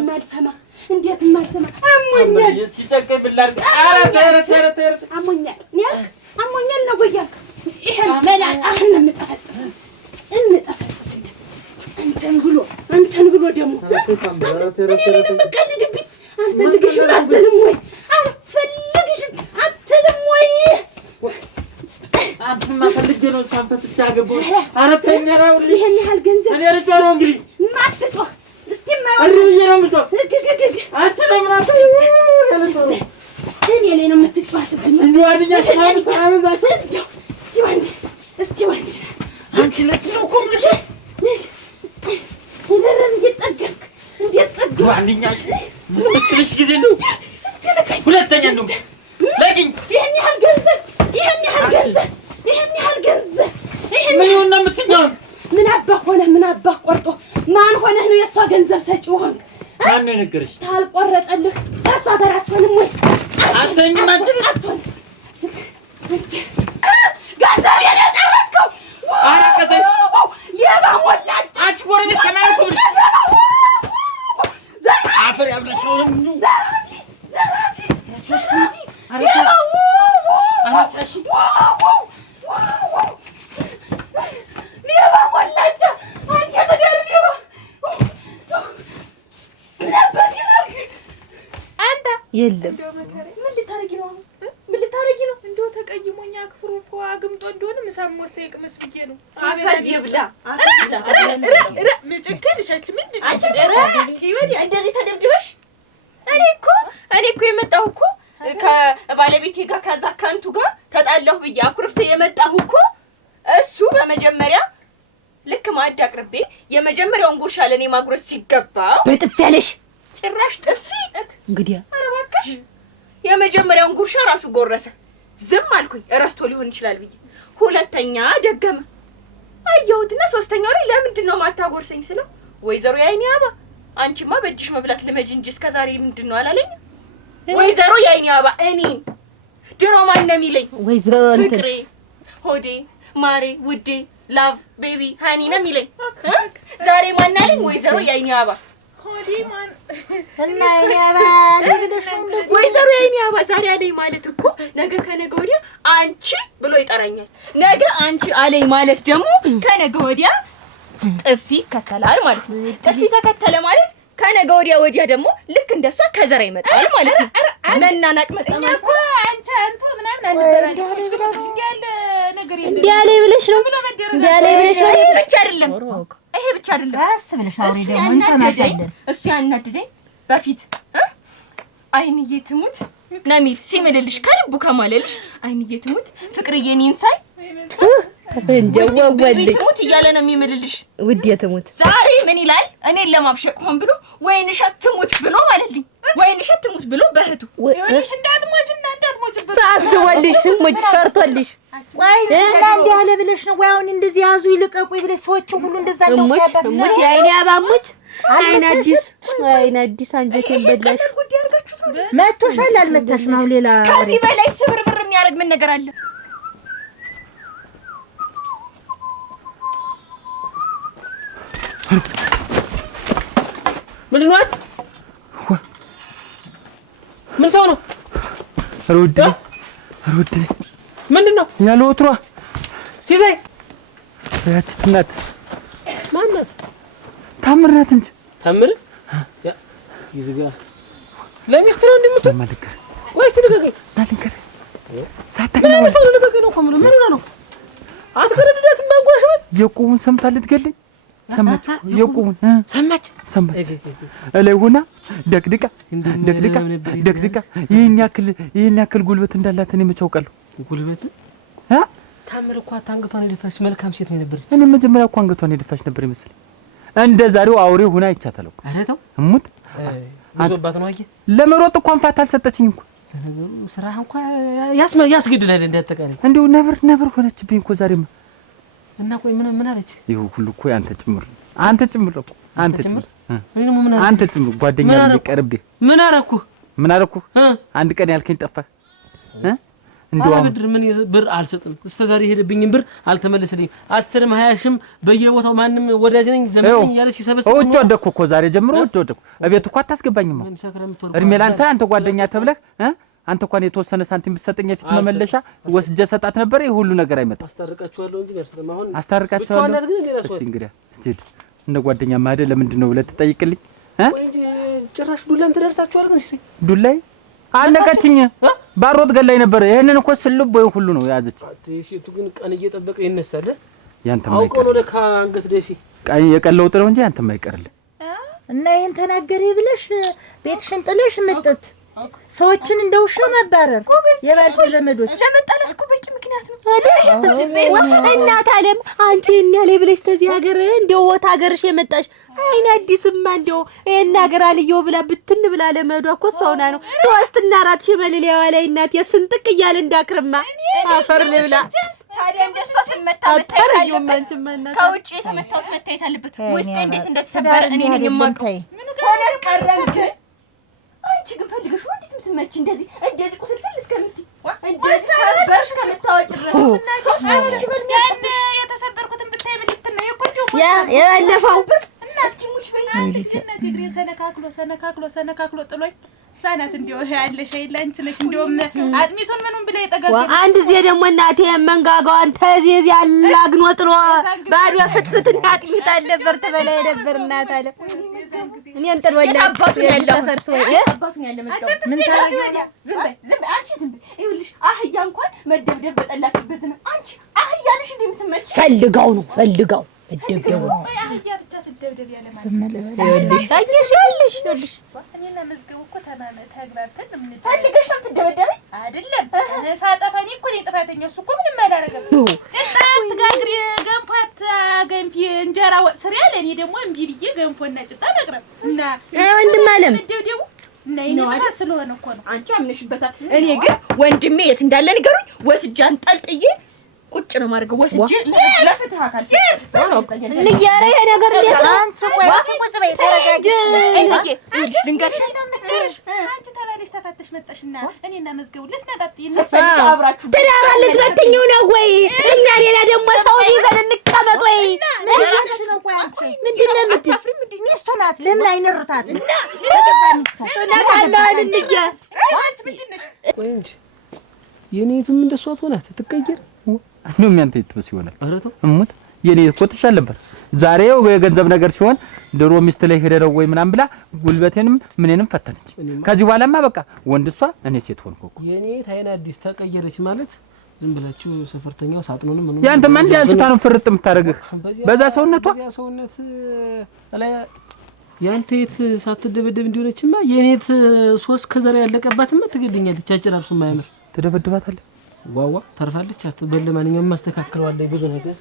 እንዴት የማልሰማ አሞኛል። ሲጨቀኝ ብላርግ ኧረ አሞኛል ነው ጎያል ይሄን መላጣህን ነው የምጠፈጥፍ አንተን ብሎ ደግሞ እኔ የምትቀልድብኝ አልፈልግሽም አትልም ወይ? አንተማ ፈልጌ ነው ሳንፈት ታገበው። ኧረ ተኛ ነው ይሄን ያህል ገንዘብ እኔ ልጅ ነው እንግዲህ ማትጮህ እስቲ አሪዬ ነው የምትጮህ አትለም ናት እኔ ላይ ነው የምትጮህብኝ። እንዴ ዋድኛሽ ማለት አበዛች። እስቲ ወንድ አንቺ ልጅ ነው እኮ ምንሽ እንዴት ጠገክ ዋድኛሽ ዝም ብትልሽ ጊዜ ነው ሁለተኛ ነው ለግኝ ይሄን ያህል ገንዘብ ምን ይሁን ነው የምትኛው? ምን አባህ ሆነህ ምን አባህ ቆርጦ ማን ሆነህ ነው የእሷ ገንዘብ ሰጪው ሆንክ? ማን ነው የነገረሽ? ታልቆረጠልህ ከእሷ ጋር አትሆንም ወይ? አትሆኝም አንቺ አትሆን ገንዘብ የኔ ጨረስከው። ኧረ ቀሰይ የባሞላጭ አንቺ ጎረቤት ሰማይ እኮ ብለሽ አፈር ያብለሽውም የለም ምን ልታረጊ ነው? እንደው ተቀይሞኛ አክፍሩፎ አግምጦ እንደሆነ ምሳም ወሰይ ቅመስ ብዬ ነው። አፈል ይብላ መጨከልሻች ምንድን ነው? እንደዚህ ተደብድበሽ እኔ እኮ የመጣሁ እኮ ከባለቤቴ ጋር ከዛ ከንቱ ጋር ተጣላሁ ብዬ አኩርፌ የመጣሁ እኮ እሱ በመጀመሪያ ልክ ማዕድ አቅርቤ የመጀመሪያውን ጉርሻ ለኔ ማጉረስ ሲገባ በጥፍ ያለሽ ጭራሽ ጥፊ እንግዲህ ኧረ እባክሽ የመጀመሪያውን ጉርሻ ራሱ ጎረሰ። ዝም አልኩኝ እረስቶ ሊሆን ይችላል ብዬ። ሁለተኛ ደገመ አየሁትና ሶስተኛው ላይ ለምንድን ነው ማታጎርሰኝ ስለው ወይዘሮ የዓይኔ አበባ አንቺማ በእጅሽ መብላት ልመጅ እንጂ እስከ ዛሬ ምንድን ነው አላለኝ። ወይዘሮ የዓይኔ አበባ እኔን ድሮ ማን ነው የሚለኝ? ወይዘሮ ፍቅሬ፣ ሆዴ፣ ማሬ፣ ውዴ፣ ላቭ ቤቢ ሃኒ ነው የሚለኝ። ዛሬ ማን አለኝ? ወይዘሮ የዓይኔ አበባ ሆዴ ማን እና የዓይኔ አበባ ወይዘሮ የዓይኔ አበባ ዛሬ አለኝ ማለት እኮ ነገ ከነገ ወዲያ አንቺ ብሎ ይጠራኛል። ነገ አንቺ አለኝ ማለት ደግሞ ከነገ ወዲያ ጥፊ ይከተላል ማለት ነው። ጥፊ ተከተለ ማለት ከነገ ወዲያ ደግሞ ልክ እንደሷ ከዘራ ይመጣል ማለት ነው። መናናቅ መጣ ማለት እኮ አንቺ አንተ ምናምን አንደራለሽ ያለ ነገር የለም። እንዲያለ ብለሽ ነው እንዲያለ ብለሽ ነው። ይሄ ብቻ አይደለም አስብልሽ አውሪ ደግሞ እንሰማሻለን። እሱ ያናድደኝ በፊት አይንዬ ትሙት ነሚል ሲምልልሽ ከልቡ ከማለልሽ አይንዬ ትሙት ፍቅርዬ እኔን ሳይ እንደወወልኝ ትሙት እያለ ነው የሚምልልሽ። ውዴ ትሙት ዛሬ ምን ይላል? እኔን ለማብሸቅ ሆን ብሎ ወይንሸት ትሙት ብሎ ማለልኝ። ወይንሸት ትሙት ብሎ በህቱ ይኸውልሽ እንዳትሞችና እንዳትሞችበት አስወልሽ ሙጭ ፈርቶልሽ ወይ እንዴ ያለ ብለሽ ነው ወይ አሁን እንደዚህ ያዙ ይልቀቁ ይብለሽ ሰዎችን ሁሉ እንደዛ ነው ያባል። ሙጭ የዓይኔ አበባ ሙጭ አይን አዲስ አንጀቴን በላሽ። መቶሻል አልመታሽም? አሁን ሌላ ከዚህ በላይ ስብርብር የሚያደርግ ምን ነገር አለ? ምንድን ነው? ምን ሰው ነው? ሩድ ምንድን ነው ያለ ወትሯ ሲሳይ ያቺ እናት ማን ናት? ታምር ናት እንጂ ታምር ይዝጋ ለሚስት ነው እንደምትል ማልከር ወይስ ትልቀቀኝ? ማልከር ሳታውቅ ነው ሰው ልቀቀኝ ነው እኮ ምን ነው አትገረድዳት ማንጓሽበት የቁሙን ሰምታ ልትገለኝ ሰማች። የቁሙን ሰማች እላይ ሆና ደቅድቃ ይሄን ያክል ጉልበት እንዳላት እኔ መቼ አውቃለሁ? ጉልበት ታምር እኮ አንገቷን የደፋች መልካም ሴት ነው የነበረች። እኔ መጀመሪያ እኮ አንገቷን የደፋች ነበር ይመስል እንደ ዛሬው አውሬ ሆና አይቻታለሁ። ኧረ ተው እሙት ብዙባት ነው። አየህ ለመሮጥ እንኳን ፋታ አልሰጠችኝ እኮ ለነገሩ ስራህ እንኳን ያስገድላል እንዳጠቃላይ እንደው ነብር ሆነችብኝ እኮ ዛሬማ። እና ቆይ ምን አለች? ይኸው ሁሉ እኮ አንተ ጭምር አንተ ጭምር ጓደኛ ሊቀርብ ምን አረኩ? አንድ ቀን ያልከኝ ጠፋህ። እንደው ብድር ምን ብር አልሰጥም። እስከዛሬ ሄደብኝም ብር አልተመለሰልኝም። 10ም 20ም በየቦታው ማንም ወዳጅ ነኝ ዘመን ያለ ሲሰበስብ ወጭ ወደኩ እኮ ዛሬ ጀምሮ ወጭ ወደኩ። እቤት እኮ አታስገባኝማ። እድሜ ላንተ አንተ ጓደኛ ተብለህ አንተ እንኳን የተወሰነ ሳንቲም ብትሰጠኝ ፊት መመለሻ ወስጄ ሰጣት ነበር። ይሄ ሁሉ ነገር አይመጣም። አስታርቃችኋለሁ እንጂ ያርሰለም አሁን አስታርቃችኋለሁ። እስቲ እንግዲህ እንደ ጓደኛ ማደ ለምንድን ነው ብለህ ትጠይቅልኝ? ወይ ጭራሽ ዱላም ትደርሳችኋል። ግን ሲሰይ ዱላይ አነቀችኝ። ባሮት ገላይ ነበር። ይሄንን እኮ ስልብ ወይ ሁሉ ነው ያዘች። ሴቱ ግን ቀን እየጠበቀ ይነሳል። ያንተ አውቆ ነው ለካ አንገት ደፊ ቀን የቀለውጥ ነው እንጂ ያንተ ማይቀርልህ እና ይሄን ተናገሪ ብለሽ ቤትሽን ጥለሽ መጥተት ሰዎችን እንደውሻ ማባረር የባልሽ ዘመዶች ለመጣላት እኮ በቂ ምክንያት ነው አይደል? እናት አለም አንቺ እኛ ላይ ብለሽ ተዚህ ሀገር እንደው ወታ ሀገርሽ የመጣሽ አይን አዲስማ እንደው ይሄን ሀገር አልየው ብላ ብትን ብላ ለመዷ እኮ እሷውና ነው 3 እና 4 ሽመልሊያዋ ላይ እናት የስንጥቅ እያለ እንዳክርማ አፈር ልብላ። ታዲያ እንደሷ ስመታ ከውጭ የተመታሁት መታየት አለበት። ውስጤ እንዴት እንደተሰበረ እኔ ነኝ የማውቀው። ምን ቀረም አንቺ ግን ፈልገሽ ነው እንዴት የምትመጪ? እንደዚህ ቁስልስል እስከምትይ እንደዚህ ሰበርሽ ከምታወጪ ድረስ አንቺ ምን ያን የተሰበርኩትን ብታይ ምን ልትነው ይቆንጆ ያለፈው እና እስኪ ሙሽ በይ አንቺ ጀነት እግሬን ሰነካክሎ ጥሎኝ ሳናት እንደው ያለሽ አይላንቺ ነሽ እንደውም አጥሚቱን ምኑን ብለ ይጠጋጋል። አንድ ዜ ደግሞ እናቴ መንጋጋዋን ተዚህ ያላግኖ ጥሎ ባዶ ፍትፍትና አጥሚት አልነበር ትበላይ ነበር እናት አለ። እኔን ጥሎኝ አባቱ ያለው ፈርሶ አባቱ ያለ መጣው ምን ታረጊ ወዲያ ዝም በይ አንቺ ዝም በይ። ይኸውልሽ አህያ እንኳን መደብደብ በጠላሽበት ዘመን አንቺ አህያ ነሽ እንደምትመጪ ፈልጋው መደብደቡ አህያ ብቻ ትደብደብ ያለ ማለት ይኸውልሽ ታየሽ እኔና መዝገቡ እኮ ተግባብተን ፈልገሽ ነው ትደበደበኝ አይደለም። ሳጠፋኝ እኮ እኔ ጥፋተኛ እሱ እኮ ምንም አላደረገም። ጭጣት ጋግሪ ገንፋት ገንፊ እንጀራ ወጥ ስሪ አለ። እኔ ደግሞ እምቢ ብዬ ገንፎና ጭጣ መቅረብ እና ወንድም አለም ደብደቡ እና እኔ ጥፋት ስለሆነ እኮ ነው። አንቺ አምነሽበታል። እኔ ግን ወንድሜ የት እንዳለ ንገሩኝ። ወስጄ አንጠልጥዬ ቁጭ ነው ማድረግ ወስጄ ለፍትህ አካል ልያረ የነገር እንዴት አንቺ ቆይ ቁጭ በይ ተረጋጊ። አንቺ ልንገርሽ አንቺ ተባለሽ ተፋተሽ መጣሽና እኔና መዝገቡ ልትነጣጥ አብራችሁ ትዳር ልትበትኙ ነው ወይ? እኛ ሌላ ደግሞ ሰው ይዘን እንቀመጥ ወይ? ለራስሽ ነው። ቆይ አንቺ ምንድነው የምትፍሪም? ሚስቱ ናት። ለምን አይነርታት? እና እናታለን እንየ አንቺ ምንድነሽ? ቆይ እንጂ የኔቱም እንደሷ ትሆናት ትቀየር ነው የሚያንተ ይጥብስ ይሆናል። አረቶ እሙት የኔ እኮ ትሻል ነበር። ዛሬው የገንዘብ ነገር ሲሆን ድሮ ሚስት ላይ ሄደው ወይ ምናምን ብላ ጉልበቴንም ምንንም ፈተነች። ከዚህ በኋላማ በቃ ወንድ እሷ እኔ ሴት ሆንኩ እኮ። የኔ ታይና አዲስ ተቀየረች ማለት ዝም ብላችሁ ሰፈርተኛው ሳጥኑንም ምኑ ያንተማ እንደ አንስታ ነው ፍርጥ የምታረግህ በዛ ሰውነቷ። በዛ ሰውነት ላይ ያንተ የት ሳትደበደብ እንዲሆነችማ የኔት 3 ከዘራ ያለቀባትማ ትገድኛለች። አጭራርሱ ማያምር ትደበድባታለህ። ዋዋ ተርፋለች። አትበል ማንኛውም ማስተካከለዋለሁ ብዙ ነገር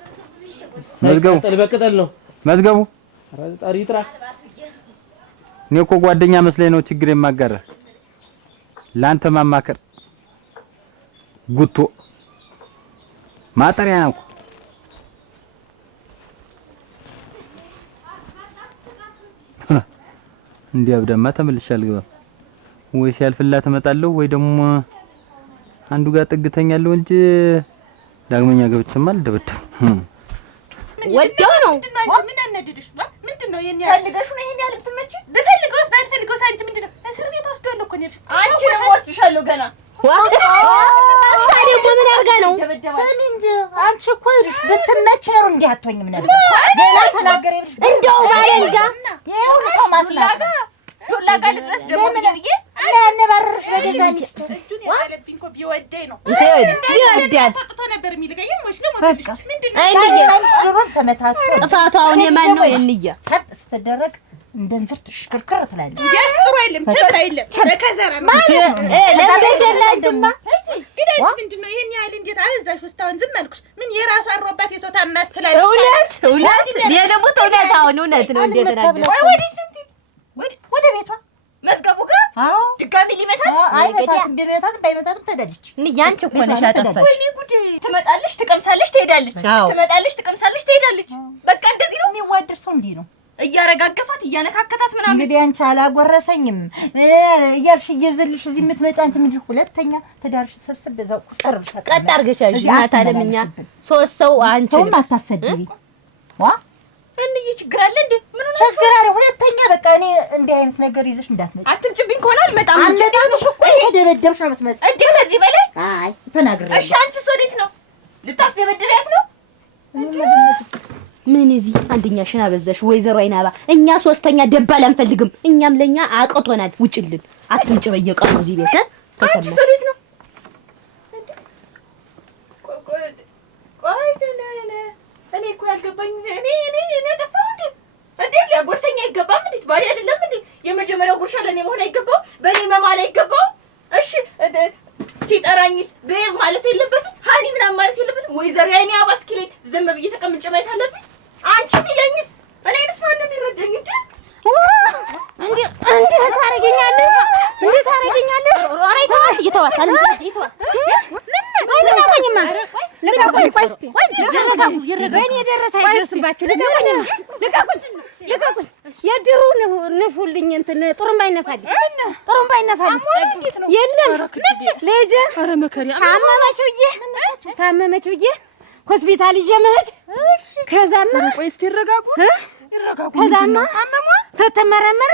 መዝገቡ በቅጠል ነው መዝገቡ ጣሪ ጥራ። እኔ እኮ ጓደኛ መስለኝ ነው ችግር የማጋራ ላንተ ማማከር ጉቶ ማጠሪያ ነው። እንዲያብዳማ ተመልሻለሁ ወይ ሲያልፍላት እመጣለሁ ወይ ደግሞ አንዱ ጋር ጥግተኛለሁ እንጂ ዳግመኛ ገብቼማ አልደበደብም። ወደው ነው ምንድነው? አንቺ ምን አነደደሽ? ምንድነው? የኛ ፈልገሽ ነው ይሄን ያህል ብትመጪ? ብፈልገውስ ባልፈልገውስ አንቺ ምንድነው? እስር ቤት ወስዷለሁ እኮ ነው ያልሽ። አንቺ ነው ወስድሻለሁ ገና እሷ ደግሞ ምን አድርጋ ነው? ስሚ እንጂ አንቺ እኮ ይልሽ ብትመጪ ነው እንዲህ አትሆኝም ነበር። ገና ተናገረ ይልሽ እንደው ባለንጋ ይሄው ነው ማስላጋ ዶላ ጋር ድረስ ደግሞ ብዬ ያነባርሽ ወደዛ ሚስቱ እጁን ያለብኝ እኮ ቢወደኝ ነው ቢወዳል ሰጥቶ ነበር የሚልቀኝ ወይስ ለሞትልሽ ምንድነው? አይንየ ድሮን ተመታቶ ጥፋቱ አሁን የማን ነው? የእንየ ሰጥ ስትደረግ እንደ እንዝር ትሽክርክር ትላለች። ያስጥሩ አይደለም ቸብታ አይደለም በከዘራ ነው ለበደላንተማ ግን አንቺ ምንድነው ይሄን ያህል እንዴት አበዛሽ? ውስጣውን ዝም አልኩሽ። ምን የራሱ አሮባት የሰው ታማስላለች። እውነት ደግሞ ተውላት። አሁን እውነት ነው እንዴት ተናገረ? ወደ ቤቷ መዝገቡ ጋር ድጋሚ ሊመታት ባይመጣትም ትሄዳለች። ያንቺ እኮ ነሽ ያጠፋሽ። ወይኔ ጉድ! ትመጣለች፣ ትቀምሳለች፣ ትሄዳለች። ትመጣለች፣ ትቀምሳለች፣ ትሄዳለች። በቃ እንደዚህ ነው የሚዋደድ ሰው። እንዲህ ነው እያረጋገፋት እያነካከታት ምናምን። እንግዲህ አንቺ አላጎረሰኝም እያልሽ እየዘልሽ እዚህ የምትመጪ አንቺ ምን ሁለተኛ ትዳርሽ ሰብስብ በዛው ቁስር ቀጥ አድርገሽ ያዥ። እናት አለምኛ ሶስት ሰው አንቺ ሰውም አታሰድቢ። ዋ እንዬ ችግር አለ እንዴ? ምን ነው ችግር አለ? ሁለተኛ በቃ እኔ እንዲህ አይነት ነገር ይዘሽ እንዳትመጪ። አትምጭብኝ ከሆነ አልመጣም። አንቺ ታውሽ እኮ የደበደብሽ ነው የምትመስል እንዴ? ከዚህ በላይ አይ ተናግረሽ። እሺ አንቺስ ወዴት ነው? ልታስደበድቢያት ነው? ምን እዚህ አንደኛሽን አበዛሽ ወይዘሮ አይናባ። እኛ ሶስተኛ ደባል አንፈልግም። እኛም ለኛ አቅቶናል። ውጭልን። አትምጭ በየቀኑ እዚህ ቤት አንቺስ ወዴት ነው? ቆይ እኔ እኮ ያልገባኝ እኔ ጠፋሁ እንዴ? እንዴ ሊያጎርሰኝ አይገባም? እንዴት ባሪ አይደለም እንዴ? የመጀመሪያው ጉርሻ ለኔ መሆን አይገባው? በኔ መማል አይገባው? እሺ ሲጠራኝስ በይ ማለት የለበትም? ሃኒ ምናምን ማለት የለበትም? ወይዘሮ ያኔ አባስኪለኝ ዝም ብዬ ተቀምጬ ማየት አለብኝ? አንቺ ቢለኝስ እኔንስ ማን ነው የሚረዳኝ እንዴ? እንዴ ታረጋኛለሽ? እንዴ ታረጋኛለሽ? ኦሬ ተዋት እየተዋት አለ እየተዋት ልቀቁኝማ! ልቀቁኝ! ቆይ እስኪ በእኔ የደረሰ አይደርስባችሁ። ልቀቁኝ! የድሩ ንፉልኝ እንትን ጥሩምባ ይነፋልኝ። የለም ልጄ ታመመች ብዬ ሆስፒታል ይዤ መሄድ። ከዛማ ቆይ እስኪ ይረጋጉ። ከዛማ ስትመረመር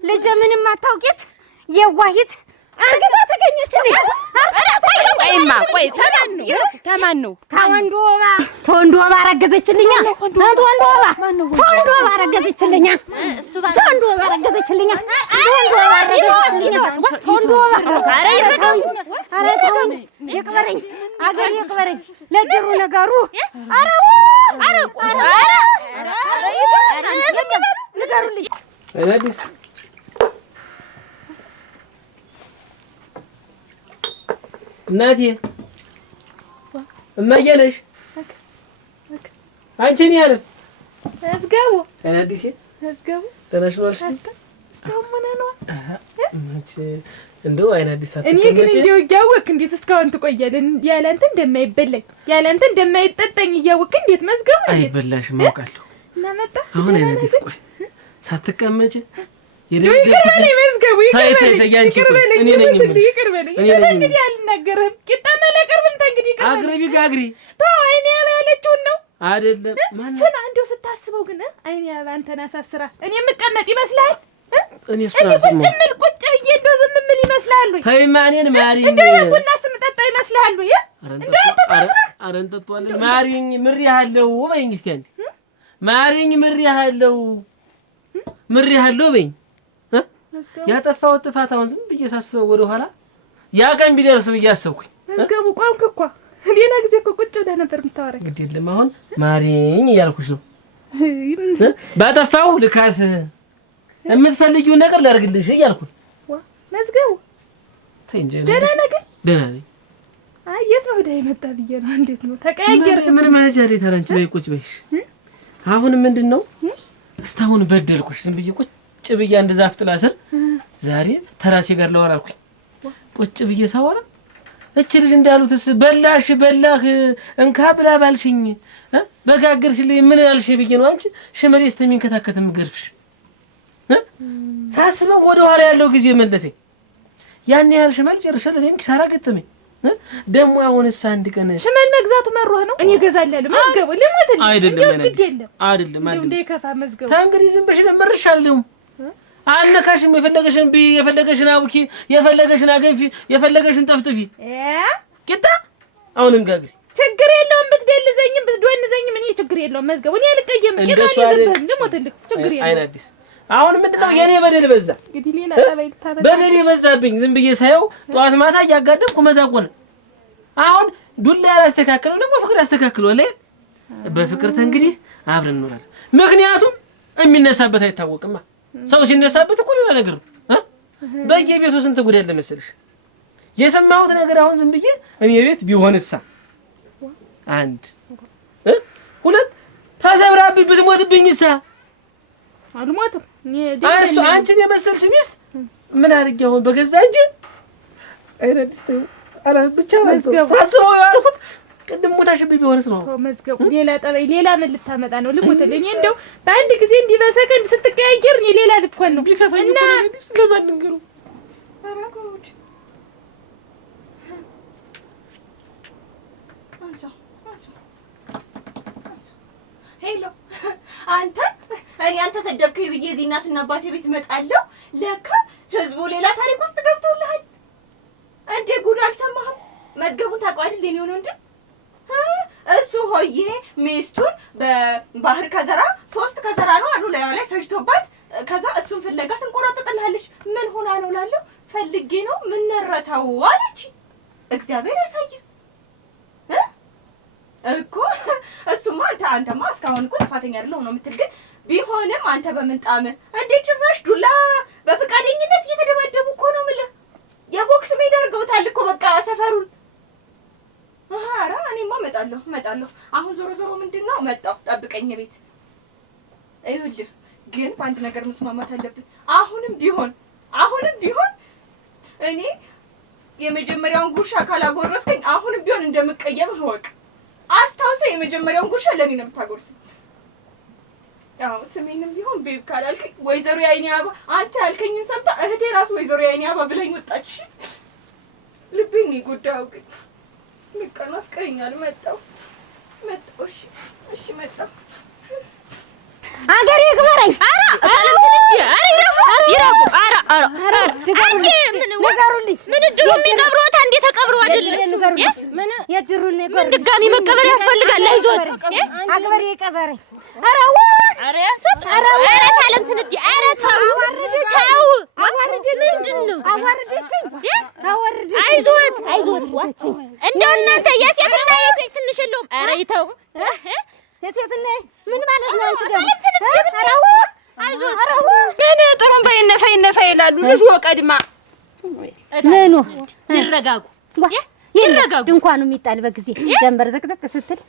ልጄ ምንም አታውቂት የዋሂት አርግታ ተገኘች። ቆይ ተማን ነው? ከወንዱ ወባ አረገዘችልኛ። ከወንዱ ወባ አረገዘችልኛ። ይቅበረኝ አገር ይቅበረኝ። ለድሩ ነገሩ ንገሩልኝ። እናቴ እማዬ ነሽ? አንቺ ነኝ ያለ አዝጋቡ አዲስ አዝጋቡ ተነሽ ነው አልሽ? እስካሁን ምን ነው አንቺ እንደው አይን አዲስ እኔ ግን እንደው እያወቅህ እንዴት እስካሁን ትቆያለህ? ያላንተ እንደማይበላኝ ያላንተ እንደማይጠጣኝ እያወቅህ እንዴት መዝገቡ አይበላሽም አውቃለሁ። እና መጣ አሁን አይን አዲስ ቆይ ሳትቀመጭ ይቅርበለኝ መዝገቡ ይቅርበለኝ። እኔ ነኝ እንግዲህ አልናገርህም። ቂጣ መለቀርብን እንግዲህ አግረቢ ጋግሪ ተው። አይኔ ያባ ያለችውን ነው አይደለም። ስማ እንደው ስታስበው ግን አይኔ ያባ አንተን አሳስራ እኔ የምቀመጥ ይመስልሃል? እኔ እሱን አስመው ቁጭ ብዬ እንደው ዝም የምል ይመስልሃል ወይ? ተይ ማኔን ማሪኝ። እንደው ቡና ስምጠጣ ይመስልሃል ወይ? ኧረ እንጠጣዋለን። ማሪኝ ምሬሃለሁ በይኝ እስኪ አንዴ ማሪኝ ምሬሃለሁ በይኝ። ያጠፋው ጥፋት አሁን ዝም ብዬ ሳስበው ወደ ኋላ ያ ቀን ቢደርስ ብዬ አሰብኩኝ። መዝገቡ ቋንክ እኮ ሌላ ጊዜ እኮ ቁጭ ብለህ ነበር የምታወራኝ። ግድ የለም አሁን ማሪኝ እያልኩሽ ነው። ባጠፋው ልካስ የምትፈልጊውን ነገር ላድርግልሽ እያልኩኝ መዝገቡ ተይ እንጂ ደህና ነህ ግን? ደህና ነኝ። አይ የት ነው ወዲያ የመጣ ብዬ ነው። እንዴት ነው ተቀያየርክ? ምን መሄጃ ላይ ታላንቺ ላይ ቁጭ በይሽ። አሁን ምንድን ነው እስካሁን በደልኩሽ? ዝም ብዬ ቁጭ ብዬ አንድ ዛፍ ጥላ ስር ዛሬ ተራሴ ጋር ላወራ አልኩኝ። ቁጭ ብዬ ሳወራ እች ልጅ እንዳሉትስ በላህ እንካ ብላ ባልሽኝ በጋገርሽልኝ ምን ያልሽ ብዬ ነው አንቺ ሽመሌ እስከሚንከታከት የምገርፍሽ። ሳስበው ወደ ኋላ ያለው ጊዜ መለሰኝ። ያን ያህል ሽመል ጨርሻለሁ። እኔም ኪሳራ ገጠመኝ። ደግሞ አሁንስ አንድ ቀን ሽመል መግዛቱ መሮህ ነው? እኔ እገዛለሁ። መዝገቡ ልሞትልኝ አይደለም እንዴ ከፋ መዝገቡ ታንግሪ ዝም ብለሽ ለምርሻለሁ። አልነካሽም። የፈለገሽን ቢ የፈለገሽን አውኪ የፈለገሽን አገንፊ የፈለገሽን ጠፍጥፊ ቂጣ አሁንም ጋግሪ ችግር የለውም። ብትደልዘኝም ብትዶንዘኝም እኔ ችግር የለውም። መዝገቡ እኔ አልቀየም። ቂጣ ይዘብህ ልሞትልኝ ችግር የለውም። አይን አዲስ አሁን ምንድነው የኔ በደል በዛ። እንግዲህ ሌላ ጠባይ ልታበዛ በደል ይበዛብኝ። ዝም ብዬ ሳየው ጧት ማታ እያጋደምኩ መዛቆል። አሁን ዱላ ያላስተካክለው ደግሞ ፍቅር ያስተካክለው ላይ በፍቅርተ እንግዲህ አብረን እንኖራለን። ምክንያቱም የሚነሳበት አይታወቅማ። ሰው ሲነሳበት እኮ ሌላ ነገር ነው። በየቤቱ ስንት ጉድ ያለ መሰለሽ። የሰማሁት ነገር አሁን ዝም ብዬ እኔ ቤት ቢሆንሳ አንድ ሁለት ተሰብራብኝ ብትሞትብኝሳ አልሞትም። አንቺን የመሰልሽ ሚስት ምን አድርጌ አሁን በገዛ እጅ አይረድስ አረ ብቻ አስበው ያልኩት ቅድም ሞታሽብኝ ቢሆንስ ነው መዝገቡ ሌላ ጠበይ ሌላ ምን ልታመጣ ነው ልሞትልኝ እንደው በአንድ ጊዜ እንዲህ በሰከንድ ስትቀያየር እኔ ሌላ ልትሆን ነው እና ለማን ንገሩ አራጎድ ሄሎ አንተ አንተ ሰደብከኝ ብዬ እዚህ እናትና አባቴ ቤት እመጣለሁ ለካ ህዝቡ ሌላ ታሪክ ውስጥ ገብቶልሃል እንዴ ጉድ አልሰማህም መዝገቡን ታውቀው አይደል የኔ ሆኖ እንዴ እሱ ሆዬ ሚስቱን በባህር ከዘራ 3 ከዘራ ነው አሉ ላይ ፈጅቶባት ከዛ እሱን ፍለጋ ትንቆራጠጥልሃለች ምን ሆና ነው ላለው ፈልጌ ነው ምን ነረታው አለች እግዚአብሔር ያሳየ እኮ እሱማ አንተማ እስካሁን እኮ ጥፋተኛ አይደለም ነው የምትል ግን ቢሆንም አንተ በመንጣም እንዴ ጭራሽ ዱላ በፍቃደኝነት እየተደባደቡ እኮ ነው ማለት የቦክስ ሜዳ አድርገውታል እኮ በቃ ሰፈሩን ኧረ እኔማ እመጣለሁ አሁን ዞሮ ምንድነው መጣሁ ጠብቀኝ ቤት ይኸውልህ ግን በአንድ ነገር መስማማት አለብን አሁንም ቢሆን እኔ የመጀመሪያውን ጉርሻ ካላጎረስከኝ አሁንም ቢሆን እንደምቀየምህ እወቅ አስታውሰህ የመጀመሪያውን ጉርሻ ለኔ ነው የምታጎርሰኝ ያው ስሜንም ቢሆን ቤብ ካላልከኝ ወይዘሮ ያይኔ አባ አንተ ያልከኝን ሰምታ እህቴ ራስ ወይዘሮ ያይኔ አባ ብለኝ ወጣች ልቤን ይጎዳው ግን ንቀናፍቀኛል መጣሁ እሺ መጣሁ አገሬ ይግበረኝ አራ አታለምትንዲ ይራቁ አራ አንዴ ንገሩልኝ ምን ድሩ የሚቀብሩት አንዴ ተቀብሩ አይደል ምን የድሩን ነገር ድጋሚ መቀበር ያስፈልጋል አይዞት አግበሬ ይቀበረኝ አራ ታለምትንዲ አራ ታው ምንድነው አይዞት እንደው እናንተ የሴትና የሴት ትንሽ የለውም አረ ይተው የሴትና ምን ማለት ነው አንቺ ደግሞ አይዞት ግን ጥሩም በይነፋ ይላሉ ልጅ ወቀድማ ምኑ ይረጋጉ ድንኳኑ የሚጣል በጊዜ ጀንበር ዘቅዘቅ ስትል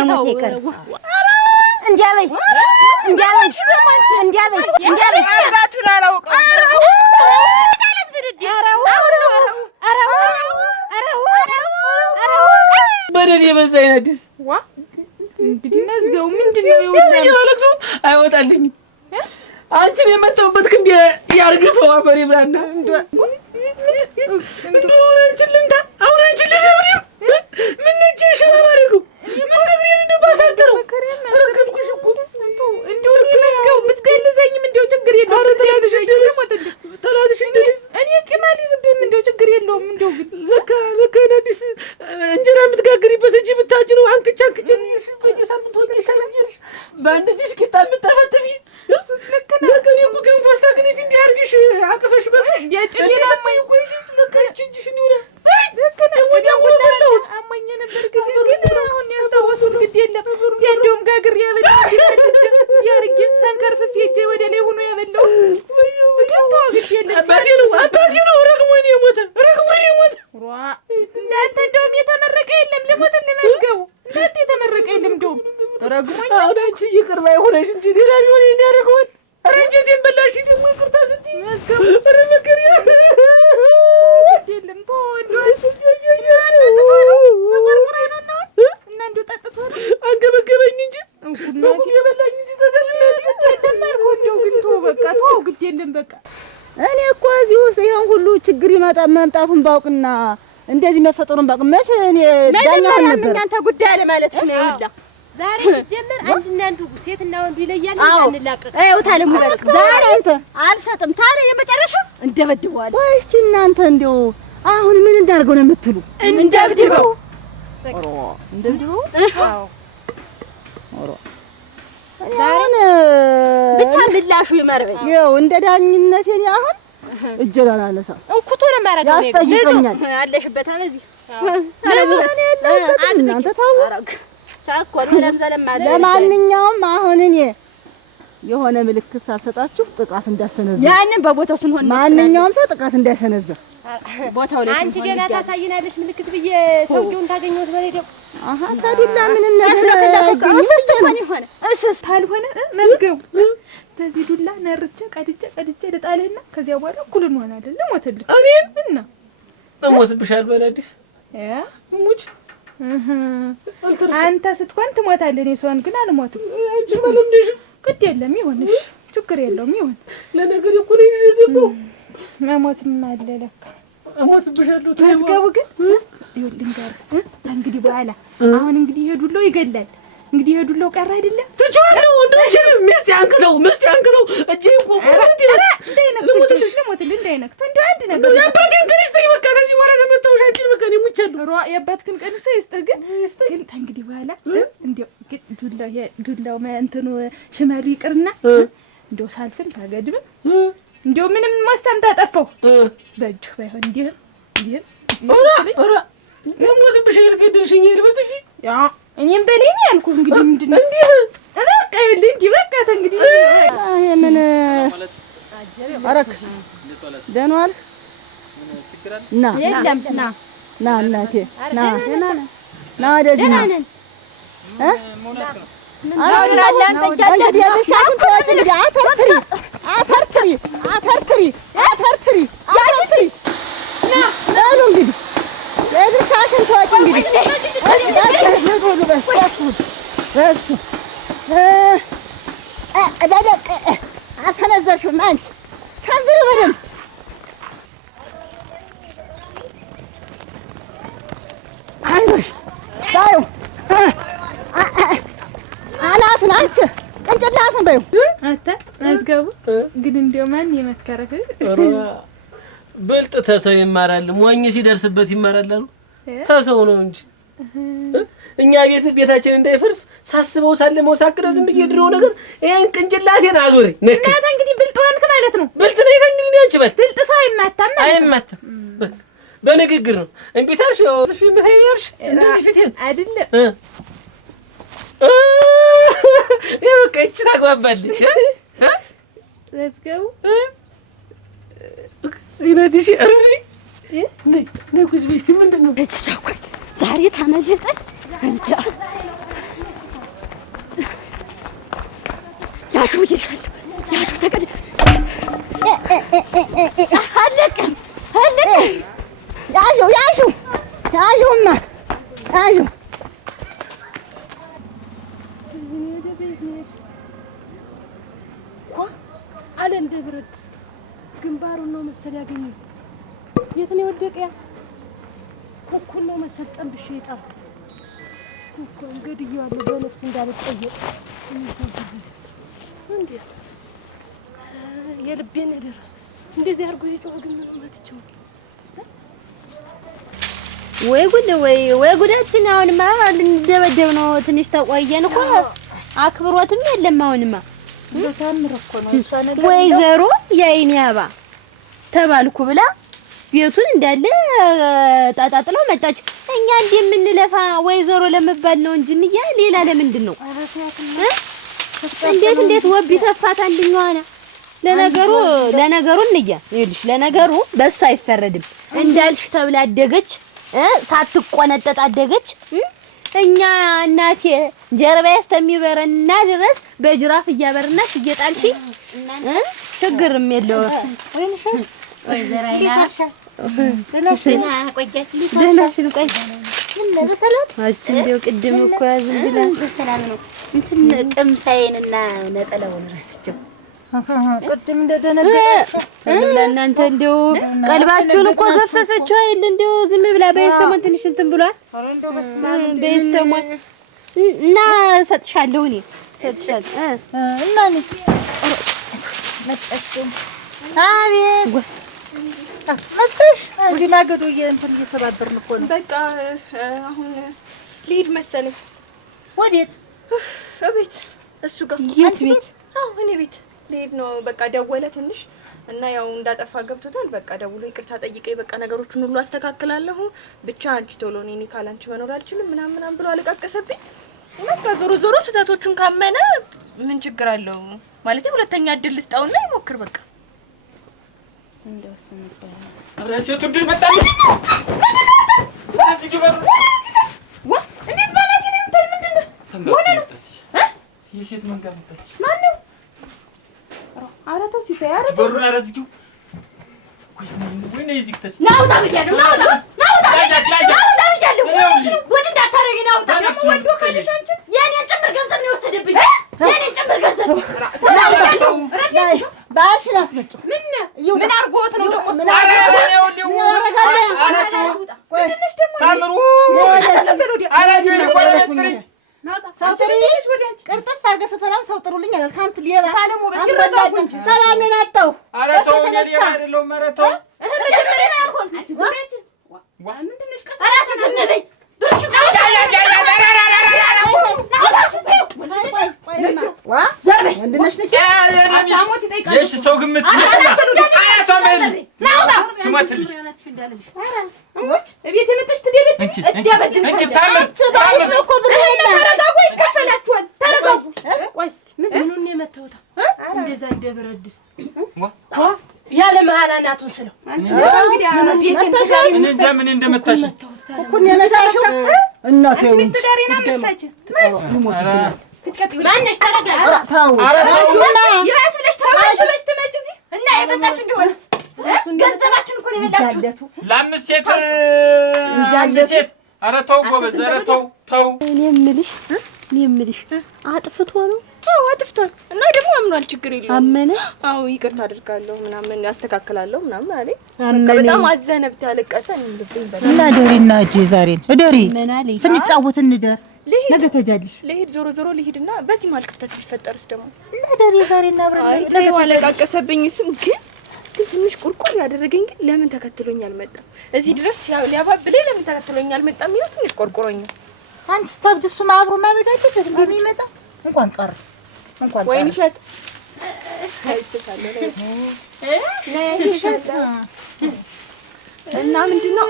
መሞት ይቀር እንዲያበይ አባቱን አላውቀው በደል የበዛኝ አዲስ እንግዲህ መዝገቡ ምንድነው ይወለክሱ አይወጣልኝም አንቺን የመጣሁበት ክንዴ ያርግፈው አፈሪ ብራና እንደው አንቺን ልንታ አሁን አንቺን ልደብሪው ምን ነጭ ሸባሪኩ ምን ነብሬን ነው ባሳደረው ረከብኩሽ እኮ እንደው መዝገቡ ብትገልዘኝም እንደው ችግር የለውም ተላልሽ እኔ ከማሊዝብም እንደው ችግር የለውም እንደው ግን ለካ አዲስ እንጀራ የምትጋግሪበት እንጂ ብታጭነው አንክቻ በየሳምንቱ ይሻለኛል በአንድ ዲሽ ቂጣ የምታፈትፊ እሱስ ልክ ነው ለከኔ እኮ ገንፎ አስታክኒት እንዲያርግሽ አቅፈሽ በቃሽ የጭኔና ማይ ቆይሽ ለካ እጅሽ ነው ልክ ነው ወዲያው አማኝ ነበር ጊዜ ግን አሁን ያስታወሱት ግድ የለም ያንዶም ጋግር ያበላው ያርግ ተንከርፍፍ እጄ ወደ ላይ ሆኖ ያበላው ግድ የለም አባቴ ነው ረግሞኝ የሞተ እናንተ እንደውም የተመረቀ የለም ልሞት እንመዝገቡ እናንተ የተመረቀ የለም እንደውም ረግሞኝ አሁን አንቺ ይቅር ባይ ሆነሽ እንጂ ሌላ ሊሆን የሚያደርገው ረንጀቴን በላሽ ደግሞ ይቅርታ ስትይ መዝገቡ ረመከሪ የለም እና እንደው ጠጥቶ አንገበገበኝ እንጂ ነው የበላኝ እንጂ እንደው ግን በቃ ግድ የለም በቃ እኔ እኮ እዚህ ውስጥ ይሄን ሁሉ ችግር መምጣቱን ባውቅና እንደዚህ መፈጠሩን ባውቅ መቼ እኔ ዳኛው ነበር እናንተ ጉዳይ አለ ማለትሽ ነው ይላ ዛሬ ሲጀምር አንድና አንዱ ሴትና ወንዱ ይለያል እንላቀቅ አይው ታለም ማለት ዛሬ አንተ አልሰጥም ታዲያ የመጨረሻ እንደበድበዋል ወይ እስቲ እናንተ እንደው አሁን ምን እንዳርገው ነው የምትሉ እንደብድበው አዎ ዛሬ ብቻ ምላሹ ይመርበኝ ይኸው እንደ ዳኝነቴ እኔ አሁን እጄን አላነሳም እንኩቶ ነው ማረጋው ያስጠይቀኛል አለሽበት አበዚህ እናንተ ታው ቻኮር ለምዘለም አለ ለማንኛውም አሁን እኔ የሆነ ምልክት ሳልሰጣችሁ ጥቃት እንዳሰነዘር ያንን በቦታው ስንሆን ማንኛውም ሰው ጥቃት እንዳይሰነዘር ቦታው ላይ አንቺ ገና ታሳይናለሽ ምልክት ብዬ ሰውየውን ታገኘው በሬዲዮ ታዱላ ምንም ነገር እስስት እንኳን ይሆነ እስስት ካልሆነ መዝገቡ በዚህ ዱላ ነርቼ ቀድቼ ልጣለህና ከዚያ በኋላ እኩል እንሆን አይደለም ወተልክ እኔና እሞትብሻለሁ በላዲስ ሙጭ አንተ ስትሆን ትሞታለህ። እኔ ስሆን ግን አልሞትም። አንቺ ማለምደሽ ግድ የለም ይሁንሽ፣ ችግር የለውም ይሁን። ለነገር እኮ ነው የገባው። መሞትም አለ ለካ። እሞትብሻለሁ። መዝገቡ ግን ይኸውልህ ልንገርህ፣ እንግዲህ በኋላ አሁን እንግዲህ ሄዱሎ ይገላል። እንግዲህ ሄዱሎ ቀረ አይደለም ትጆአለሁ እንደዚህ ሚስት ያንከለው እጄ ቆቆረት ልሞትልህ እንዳይነክት እንደው አንድ ነገር የአባትህን ቀን ይስጠኝ። በቃ ከዚህ በኋላ ተመታሁሽ። አንቺን በቃ እኔ ሙቻለሁ። የአባትህን ቀን ይስጥህ። ግን እንግዲህ በኋላ እንደው ዱላው እንትኑ ሽመሉ ይቅርና እንደው ሳልፍም ሳገድምም እንደው ምንም ማስታምታ ጠፋው በእጁ ባይሆን እንዲህም ኧረ የሞትብሽ ይልገደልሽኝ ልበጥፊ ያ እኔም በሌኒ ያልኩ እንግዲህ ምንድነው እንዴ በቃ ይልኝ እንዴ በቃ እንግዲህ ምን አረክ ደኗል ና የለም ና እናቴ ና ወደዚህ ና እንግዲህ የልሻሽን ተወጪ እንግዲህ አተርትሪ በሉ እንግዲህ የድርሻሽን ተወጪ እንግዲህ በሱ በደቅ አሰነዘርሽውም አንቺ ሰንዝሪ በደንብ አይዞሽ ባዩ አናቱን አንቺ ቅንጭላቱን በይው አንተ መዝገቡ ግን እንደው ማን የመከረህ? ብልጥ ተሰው ይማራል፣ ሞኝ ሲደርስበት ይማራል አሉ። ተሰው ነው እንጂ እኛ ቤታችን እንዳይፈርስ ሳስበው ሳለመው ሳክረው ዝም ብዬ ድሮ ነገር ይሄን ቅንጭላቴን አዞረኝ ነክ። እናንተ እንግዲህ ብልጥ ሆንክ ማለት ነው። ብልጥ ነኝ እንግዲህ አንቺ በል ብልጥ ሰው አይማታም በንግግር ነው። እንቢታሽ ፊልም ታይያለሽ እንደዚህ ፊቴን አይደለም ይኸው እቺ ታግባባለች መዝገቡ ይናዲሲ አረሪ ነይ ኩዝ ቤስቲ ምንድነው እቻኳይ ዛሬ ታመለጠ እንጃ ያሹ ይሻል ያሹ ተቀደ አለቀም ያሹማ አለ እንደ ብረት ግንባሩን ነው መሰል ያገኘው። የት ነው የወደቀ? ያ ኩኩን ነው መሰል ጠንብሽ ይጣል ኩኩ እንግዲያለሁ በነፍስ እንዳልጠየቅ እንዴ የልቤን ደረስ እንደዚህ አድርጎ የጮህ ግን ምን ማትቸው ወይ ጉዳችን። አሁንማ ልንደበደብ ነው። ትንሽ ተቆየን እኮ አክብሮትም የለም። አሁንማ ወይዘሮ የአይኔ አባ ተባልኩ ብላ ቤቱን እንዳለ ጣጣጥለው መጣች። እኛ እንደምንለፋ ወይዘሮ ለመባል ነው እንጂ እንያ ሌላ ለምንድን ነው? እንዴት ወብ ይተፋት አንደኛዋና ለነገሩ እንያ ይልሽ ለነገሩ በእሱ አይፈረድም። እንዳልሽ ተብላ አደገች፣ ሳትቆነጠጥ አደገች። እኛ እናቴ ጀርባዬ እስከሚበረና ድረስ በጅራፍ እያበረናሽ እየጣልሽ ችግርም የለው። ወይዘሮ አይናሻ ደህና ቆያችልኝ። ደህናሽን ቆይ ምን በሰላም አንቺ እንደው ቅድም እኮ ዝም ብላ በሰላም ነው። እንትን ቅምሳዬንና ነጠላውን ረስቼው ቅድም እንደደነገጣችሁ ለእናንተ እንደው ቀልባችሁን እኮ ገፈፈችው አይደል? እንደው ዝም ብላ በየሰሞን ትንሽ እንትን ብሏል። በየሰሞን እና እሰጥሻለሁ እኔ እሰጥሻለሁ እና እኔ መጣች። አቤት መጣሽ። እዚህ ማገዶ እንትን እየሰባበርን እኮ ነው። በቃ አሁን ልሂድ መሰለኝ። ወዴት? እቤት እሱ ጋር። የት ቤት? አዎ እኔ ቤት ልሄድ ነው። በቃ ደወለ ትንሽ እና ያው እንዳጠፋ ገብቶታል። በቃ ደውሎ ይቅርታ ጠይቀኝ፣ በቃ ነገሮችን ሁሉ አስተካክላለሁ፣ ብቻ አንቺ ቶሎ እኔ ካላንቺ መኖር አልችልም ምናምን ብሎ አለቃቀሰብኝ። በቃ ዞሮ ስህተቶቹን ካመነ ምን ችግር አለው ማለት ሁለተኛ እድል ልስጣውና ይሞክር። በቃ እንደውስ ነበር አብራችሁ ትድር መጣልሽ ግበር እንዴት ማለት ነው? ምንድነው የሴት መንጋ መጣች። ማን ነው? አረተው ሲሳይ አረተው በሩን አረዝጊው። ቆይ ግን እዚህ ከተች ናውጣ ብያለሁ። ናውጣ ብያለሁ። ወደ እንዳታረጊ ናውጣ። ወንዶ ካለሽ አንቺ የኔን ጭምር ገንዘብ ነው የወሰደብኝ። የኔን ጭምር ገንዘብ ባሽን አስመጭው። ምን አርጎት ነው ደግሞ? ቅርጥፍ አድርገህ ስትሰላም ሰው ጥሩልኝ አለ። ከአንተ ሌባ ሰላሜን አጣሁ። ኧረ ተው ሌባ አይደለሁም። ኧረ ተው ሰው ግምት ቤት የመጣች እንደዛ እንደ ብረት ድስት ያለ መሀናናቱን ስለው እንጃ ምን እንደመታሽ እናቴ ማነሽ? ተረጋጊ። ይባስ ብለሽ ትመጪ እዚህ እና የመጣችሁ እንደሆነስ ገንዘባችን እኮ ነው የበላችሁት። ለአምስት ሴት ኧረ ተው ጎበዝ፣ ኧረ ተው። እኔ የምልሽ አጥፍቶ ነው? አዎ አጥፍቷል። እና ደግሞ አምኗል። ችግር የለውም። አመነ? አዎ ይቅርታ አድርጋለሁ ምናምን ያስተካክላለሁ ምናምን አለኝ። በጣም አዘነ፣ ብታለቀሰ እና ደሪና እጄ ዛሬን እደሪ ስንጫወት እንደር ነገ ተጃልሽ ልሂድ። ዞሮ ልሂድና በዚህ መሀል ክፍተት ቢፈጠርስ ደግሞ እና ደሪ ዛሬና አብረን ነገ አለቃቀሰብኝ። እሱም ግን ትንሽ ቁርቁር ያደረገኝ ግን ለምን ተከትሎኝ አልመጣም? እዚህ ድረስ ሊያባብለኝ ለምን ተከትሎኝ አልመጣም? ይኸው ትንሽ ቆርቆሮኛል። አንቺ ስታብድ እሱን አብሮ ማበዳጀት እንደሚመጣ እንኳን ቀረ ወይን እሸት አይቼሻለሁ እና ምንድነው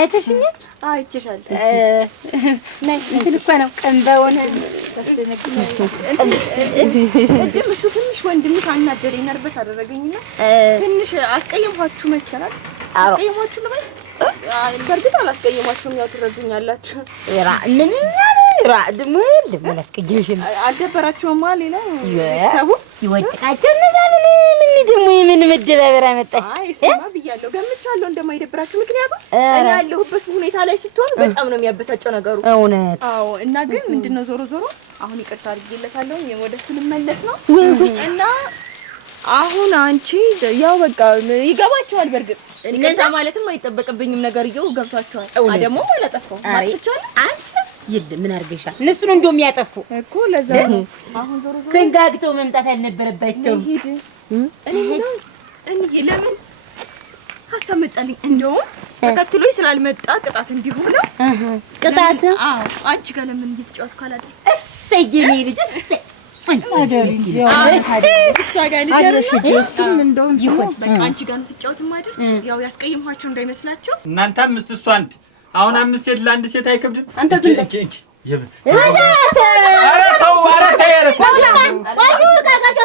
አይተሽኛል? አይቼሻለሁ። ነይ እንትን እኮ ነው ቀንባውን እድም እሱ ትንሽ ወንድምሽ አናደረኝ፣ ነርበስ አደረገኝና ትንሽ አስቀየምኳችሁ መሰላል። አስቀየምኳችሁ ነው ባይ በርግጥ አላስቀየማችሁም፣ ያው ትረዱኛላችሁ። ደግሞ ለስቀየምሽ አልደበራችሁም? ሌላ ሰው ይወጥቃቸው እነዛ ምን ደግሞ የምን መደባበር አመጣሽ? አይ ስማ ብያለሁ፣ ገምቻለሁ እንደማይደብራችሁ። ምክንያቱም እኔ ያለሁበት ሁኔታ ላይ ስትሆን በጣም ነው የሚያበሳጨው ነገሩ። እውነት? አዎ። እና ግን ምንድነው ዞሮ አሁን ይቅርታ አድርጌለታለሁ፣ ወደሱ ልመለስ ነው እና አሁን አንቺ ያው በቃ ይገባችኋል። በርግጥ እንደዛ ማለትም አይጠበቅብኝም፣ ነገርየው ገብቷችኋል። ደግሞ አላጠፋው ማጥቻለሁ። አንቺ ይል ምን አርገሻል? እነሱ ነው እንደው የሚያጠፉ እኮ ለዛ ነው። አሁን ዞሮ ከንጋግተው መምጣት አልነበረባቸውም። እኔ ለምን ሀሳብ መጣልኝ። እንደውም ተከትሎኝ ስላልመጣ ቅጣት እንዲሆን ነው። ቅጣት? አዎ። አንቺ ጋር ለምን እየተጫወትኩ አላደረ? እሰይ የኔ ልጅ እሰይ አደሪ እሷ ጋር ልደርስ እንደውም ይሁን በቃ አንቺ ጋር ነው ስጫወት ማድር። ያው ያስቀየምኳቸው እንዳይመስላችሁ። እናንተ አምስት እሱ አንድ። አሁን አምስት ሴት ለአንድ ሴት አይከብድም? አንተ ዝም በል ኧረ ተው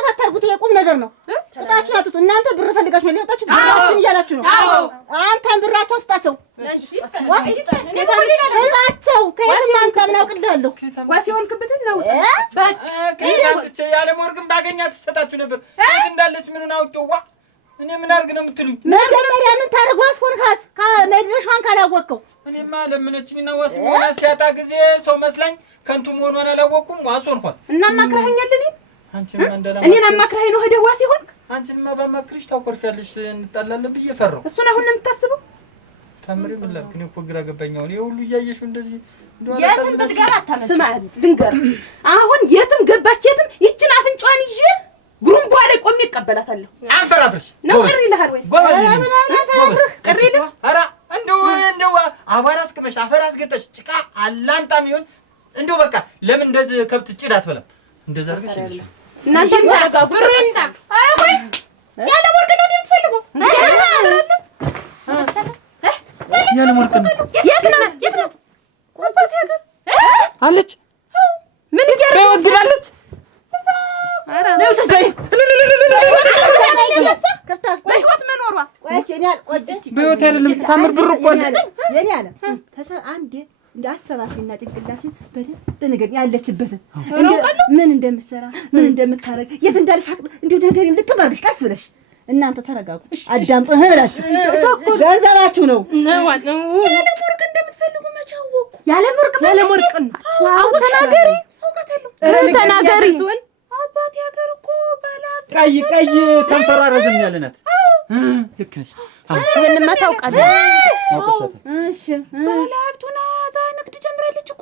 ታታርጉት የቁም ነገር ነው። ቅጣችሁን አጥጡ። እናንተ ብር ፈልጋችሁ ነው ሊወጣችሁ ብራችን እያላችሁ ነው። አንተን ብራቸውን ስጣቸው ስጣቸው። ከየትም አንተ ምን አውቅልሃለሁ? ዋሲውን ክብትን ነው በቃ ያለ ሞርግን ባገኛት ትሰጣችሁ ነበር። የት እንዳለች ምኑን አውቄዋ እኔ ምን አድርግ ነው የምትሉኝ? መጀመሪያ ምን ታደርጉ? አስሆንካት ከመድረሻን ካላወቅከው። እኔማ ለምነችኝና ዋስ ሆና ሲያጣ ጊዜ ሰው መስላኝ ከንቱ መሆኗን አላወቅኩም። ዋስ ሆንኳት እና ማክረኸኛል። አንቺማ እንደና እኔን አማክረኸኝ ነው ሄደህ ዋስ ይሆን? አንቺማ ባማክርሽ ታቆርፊያለሽ። እንጣላለን ብዬ ፈራሁ። እሱን አሁን ነው የምታስበው? ታምሪ ምን ላድርግ? እኔ እኮ ግራ ገባኝ። አሁን ይሄ ሁሉ እያየሽው እንደዚህ የትም ብትገባ አታመጣም። ስማ ልንገርህ፣ አሁን የትም ገባች የትም ይችን አፍንጫዋን ይዤ ጉሩምቧ ላይ ቆሜ እቀበላታለሁ። አንፈራፍርሽ ነው ቅር ይልሃል ወይስ? ቅር ይልህ? ኧረ እንደው አቧራ አስቅመሽ አፈር አስገጠሽ ጭቃ አላምጣም ይሁን እንደው በቃ ለምን እንደዚህ ከብት ጭድ አትበላም? እንደዛ አድርገሽ ይልሽ እናንተም ታረጋጉ። ብሩ ይምጣ። አይ ወይ ያለ ወርቅ ነው የምትፈልጉ? ያለ ወርቅ ነው። የት ነው? ቆንጆ ነገር አለች። ምን ይያረጋለች? አረ ነው ሰሰይ በህይወት መኖሯ በህይወት አይደለም ታምር ብር እኮ አለ የኔ አለ ተሰብ አንዴ እንዳሰባሲና ጭንቅላሽ በደንብ ነገር ያለችበትን ምን እንደምትሰራ ምን እንደምታረግ የት እንዳለሽ እንደው ነገሬን ልቅም አድርገሽ ቀስ ብለሽ እናንተ ተረጋጉ፣ አዳምጡ። እህላችሁ ገንዘባችሁ ነው። ያለ ወርቅ እንደምትፈልጉ መቼ አወኩ? ያለ ወርቅ ተናገሪ፣ ተናገሪ። አባቴ ሀገር እኮ ባለሀብት ቀይ ከንፈሯ ረዘም ያለ ናት። ልክ ነሽ። ይሄንማ ታውቃለህ። እሺ ባለሀብት ሆና እዛ ንግድ ጀምራለች እኮ።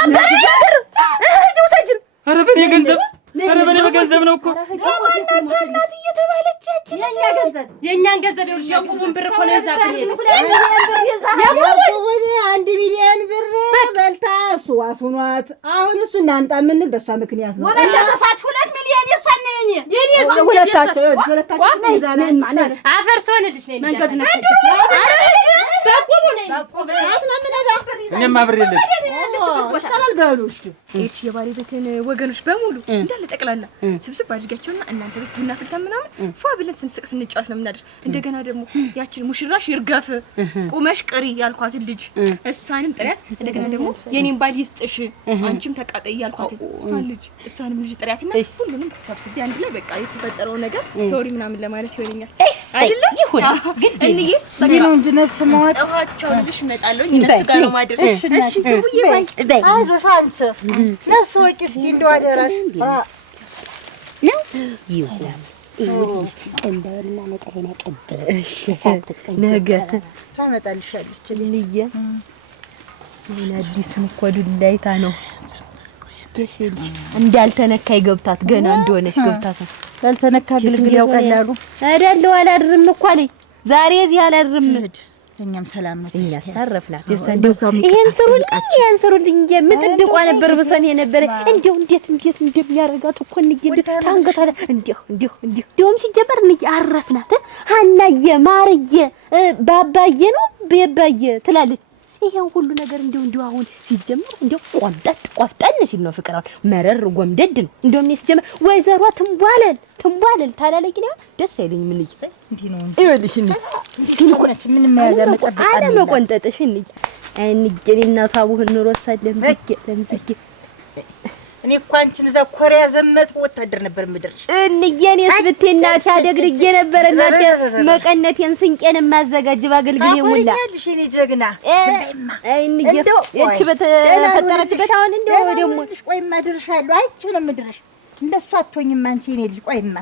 አባቴ ሀገር እህጅው ሰጅን ኧረ በኔ ገንዘብ በገንዘብ ነው እኮ እናት እየተባለች የእኛን ገንዘብ ይኸውልሽ፣ የቁቡን ብር እኮ ነው የዛ የቁቡን 1 ሚሊዮን ብር በልታ እሱ ዋሱኗት። አሁን እሱ እናምጣ የምንል በእሷ ምክንያት ነው። ወበል ተሳሳች 2 ሚሊዮን የእሷና የኔ ሁለታቸው ይዛናል ማለት አፈር ሲሆንልሽ ነው መንገድ ነው። ኧረ በቁቡ ነኝ እኔም አብሬ የለች ይሻላል በሉ። እሺ የባሌ ቤትን ወገኖች በሙሉ እንዳለ ጠቅላላ ስብስብ አድርጋቸውና እናንተ ቤት ቡና ፍልተን ምናምን ፏ ብለን ስንስቅ ስንጫወት ነው የምናድር። እንደገና ደግሞ ያችን ሙሽራሽ ይርገፍ ቁመሽ ቅሪ ያልኳትን ልጅ እሷንም ጥሪያት። እንደገና ደግሞ የኔን ባል ይስጥሽ አንቺም ተቃጠይ ያልኳትን እሷንም ልጅ ጥሪያትና ሁሉንም ሰብስቤ አንድ ላይ በቃ የተፈጠረው ነገር ሶሪ ምናምን ለማለት ይሆነኛል አይደለ? ይሁን ግን እንዴ ነው እንጂ ነፍስ ማወጥ ጠዋቸው ልጅ እመጣለሁ እነሱ ጋር ነው ማድረግ። እሺ ባይ አይዞሽ አንቺ ነፍስ ወቂ እስኪ እንደው አደራሽ ነው ይሁን ይሁን እንደውና ነጠይና ቀበል ነገ ታመጣልሻለች ልዬ ምን አዲስም እኮ ዱላይታ ነው እንዳልተነካይ ገብታት ገና እንደሆነች ገብታት ያልተነካ ግልግል ያውቃላሉ አይደል? አላድርም እኮ አለኝ ዛሬ እዚህ አላድርም። እኛም ሰላም ነው። እኛ ሳረፍናት ይሄን ስሩልኝ የምጥድቋ ነበር በሰን የነበረ እንደው እንዴት እንደሚያረጋት እኮ እንግዲህ ታንገታለ እንደውም ሲጀመር አረፍናት። ሀናዬ ማርዬ ባባዬ ነው ቤባዬ ትላለች። ይሄን ሁሉ ነገር እንደው አሁን ሲጀመር እንደው ቆፍጠን ሲል ነው ፍቅር። መረር ጎምደድ ነው እንደውም ሲጀመር ወይዘሮ ትንቧለል ታላለች ነው ደስ አይለኝ። ምን ልጅ እንዴ ነው ይኸውልሽ ምን የሚያዘ መጠበቅ አለ መቆንጠጥሽ እንጂ እናቷ አቡህን ኖሮሳለን ለምዝጌ እኔ እኮ አንቺን እዛ ኮሪያ ዘመት ወታደር ነበር ምድርሽ እንየኔስ ብቴናት ያደግልጌ ነበር እናቴ መቀነቴን ስንቄን ማዘጋጅ ባገልግሌ ሙላ አሁንልሽ እኔ ጀግና እንየ እቺ በተፈጠረችበት አሁን እንደው ደግሞ ቆይማ ድርሻለሁ አይቼ ነው ምድርሽ እንደሷ አትሆኝም አንቺ እኔ ልጅ ቆይማ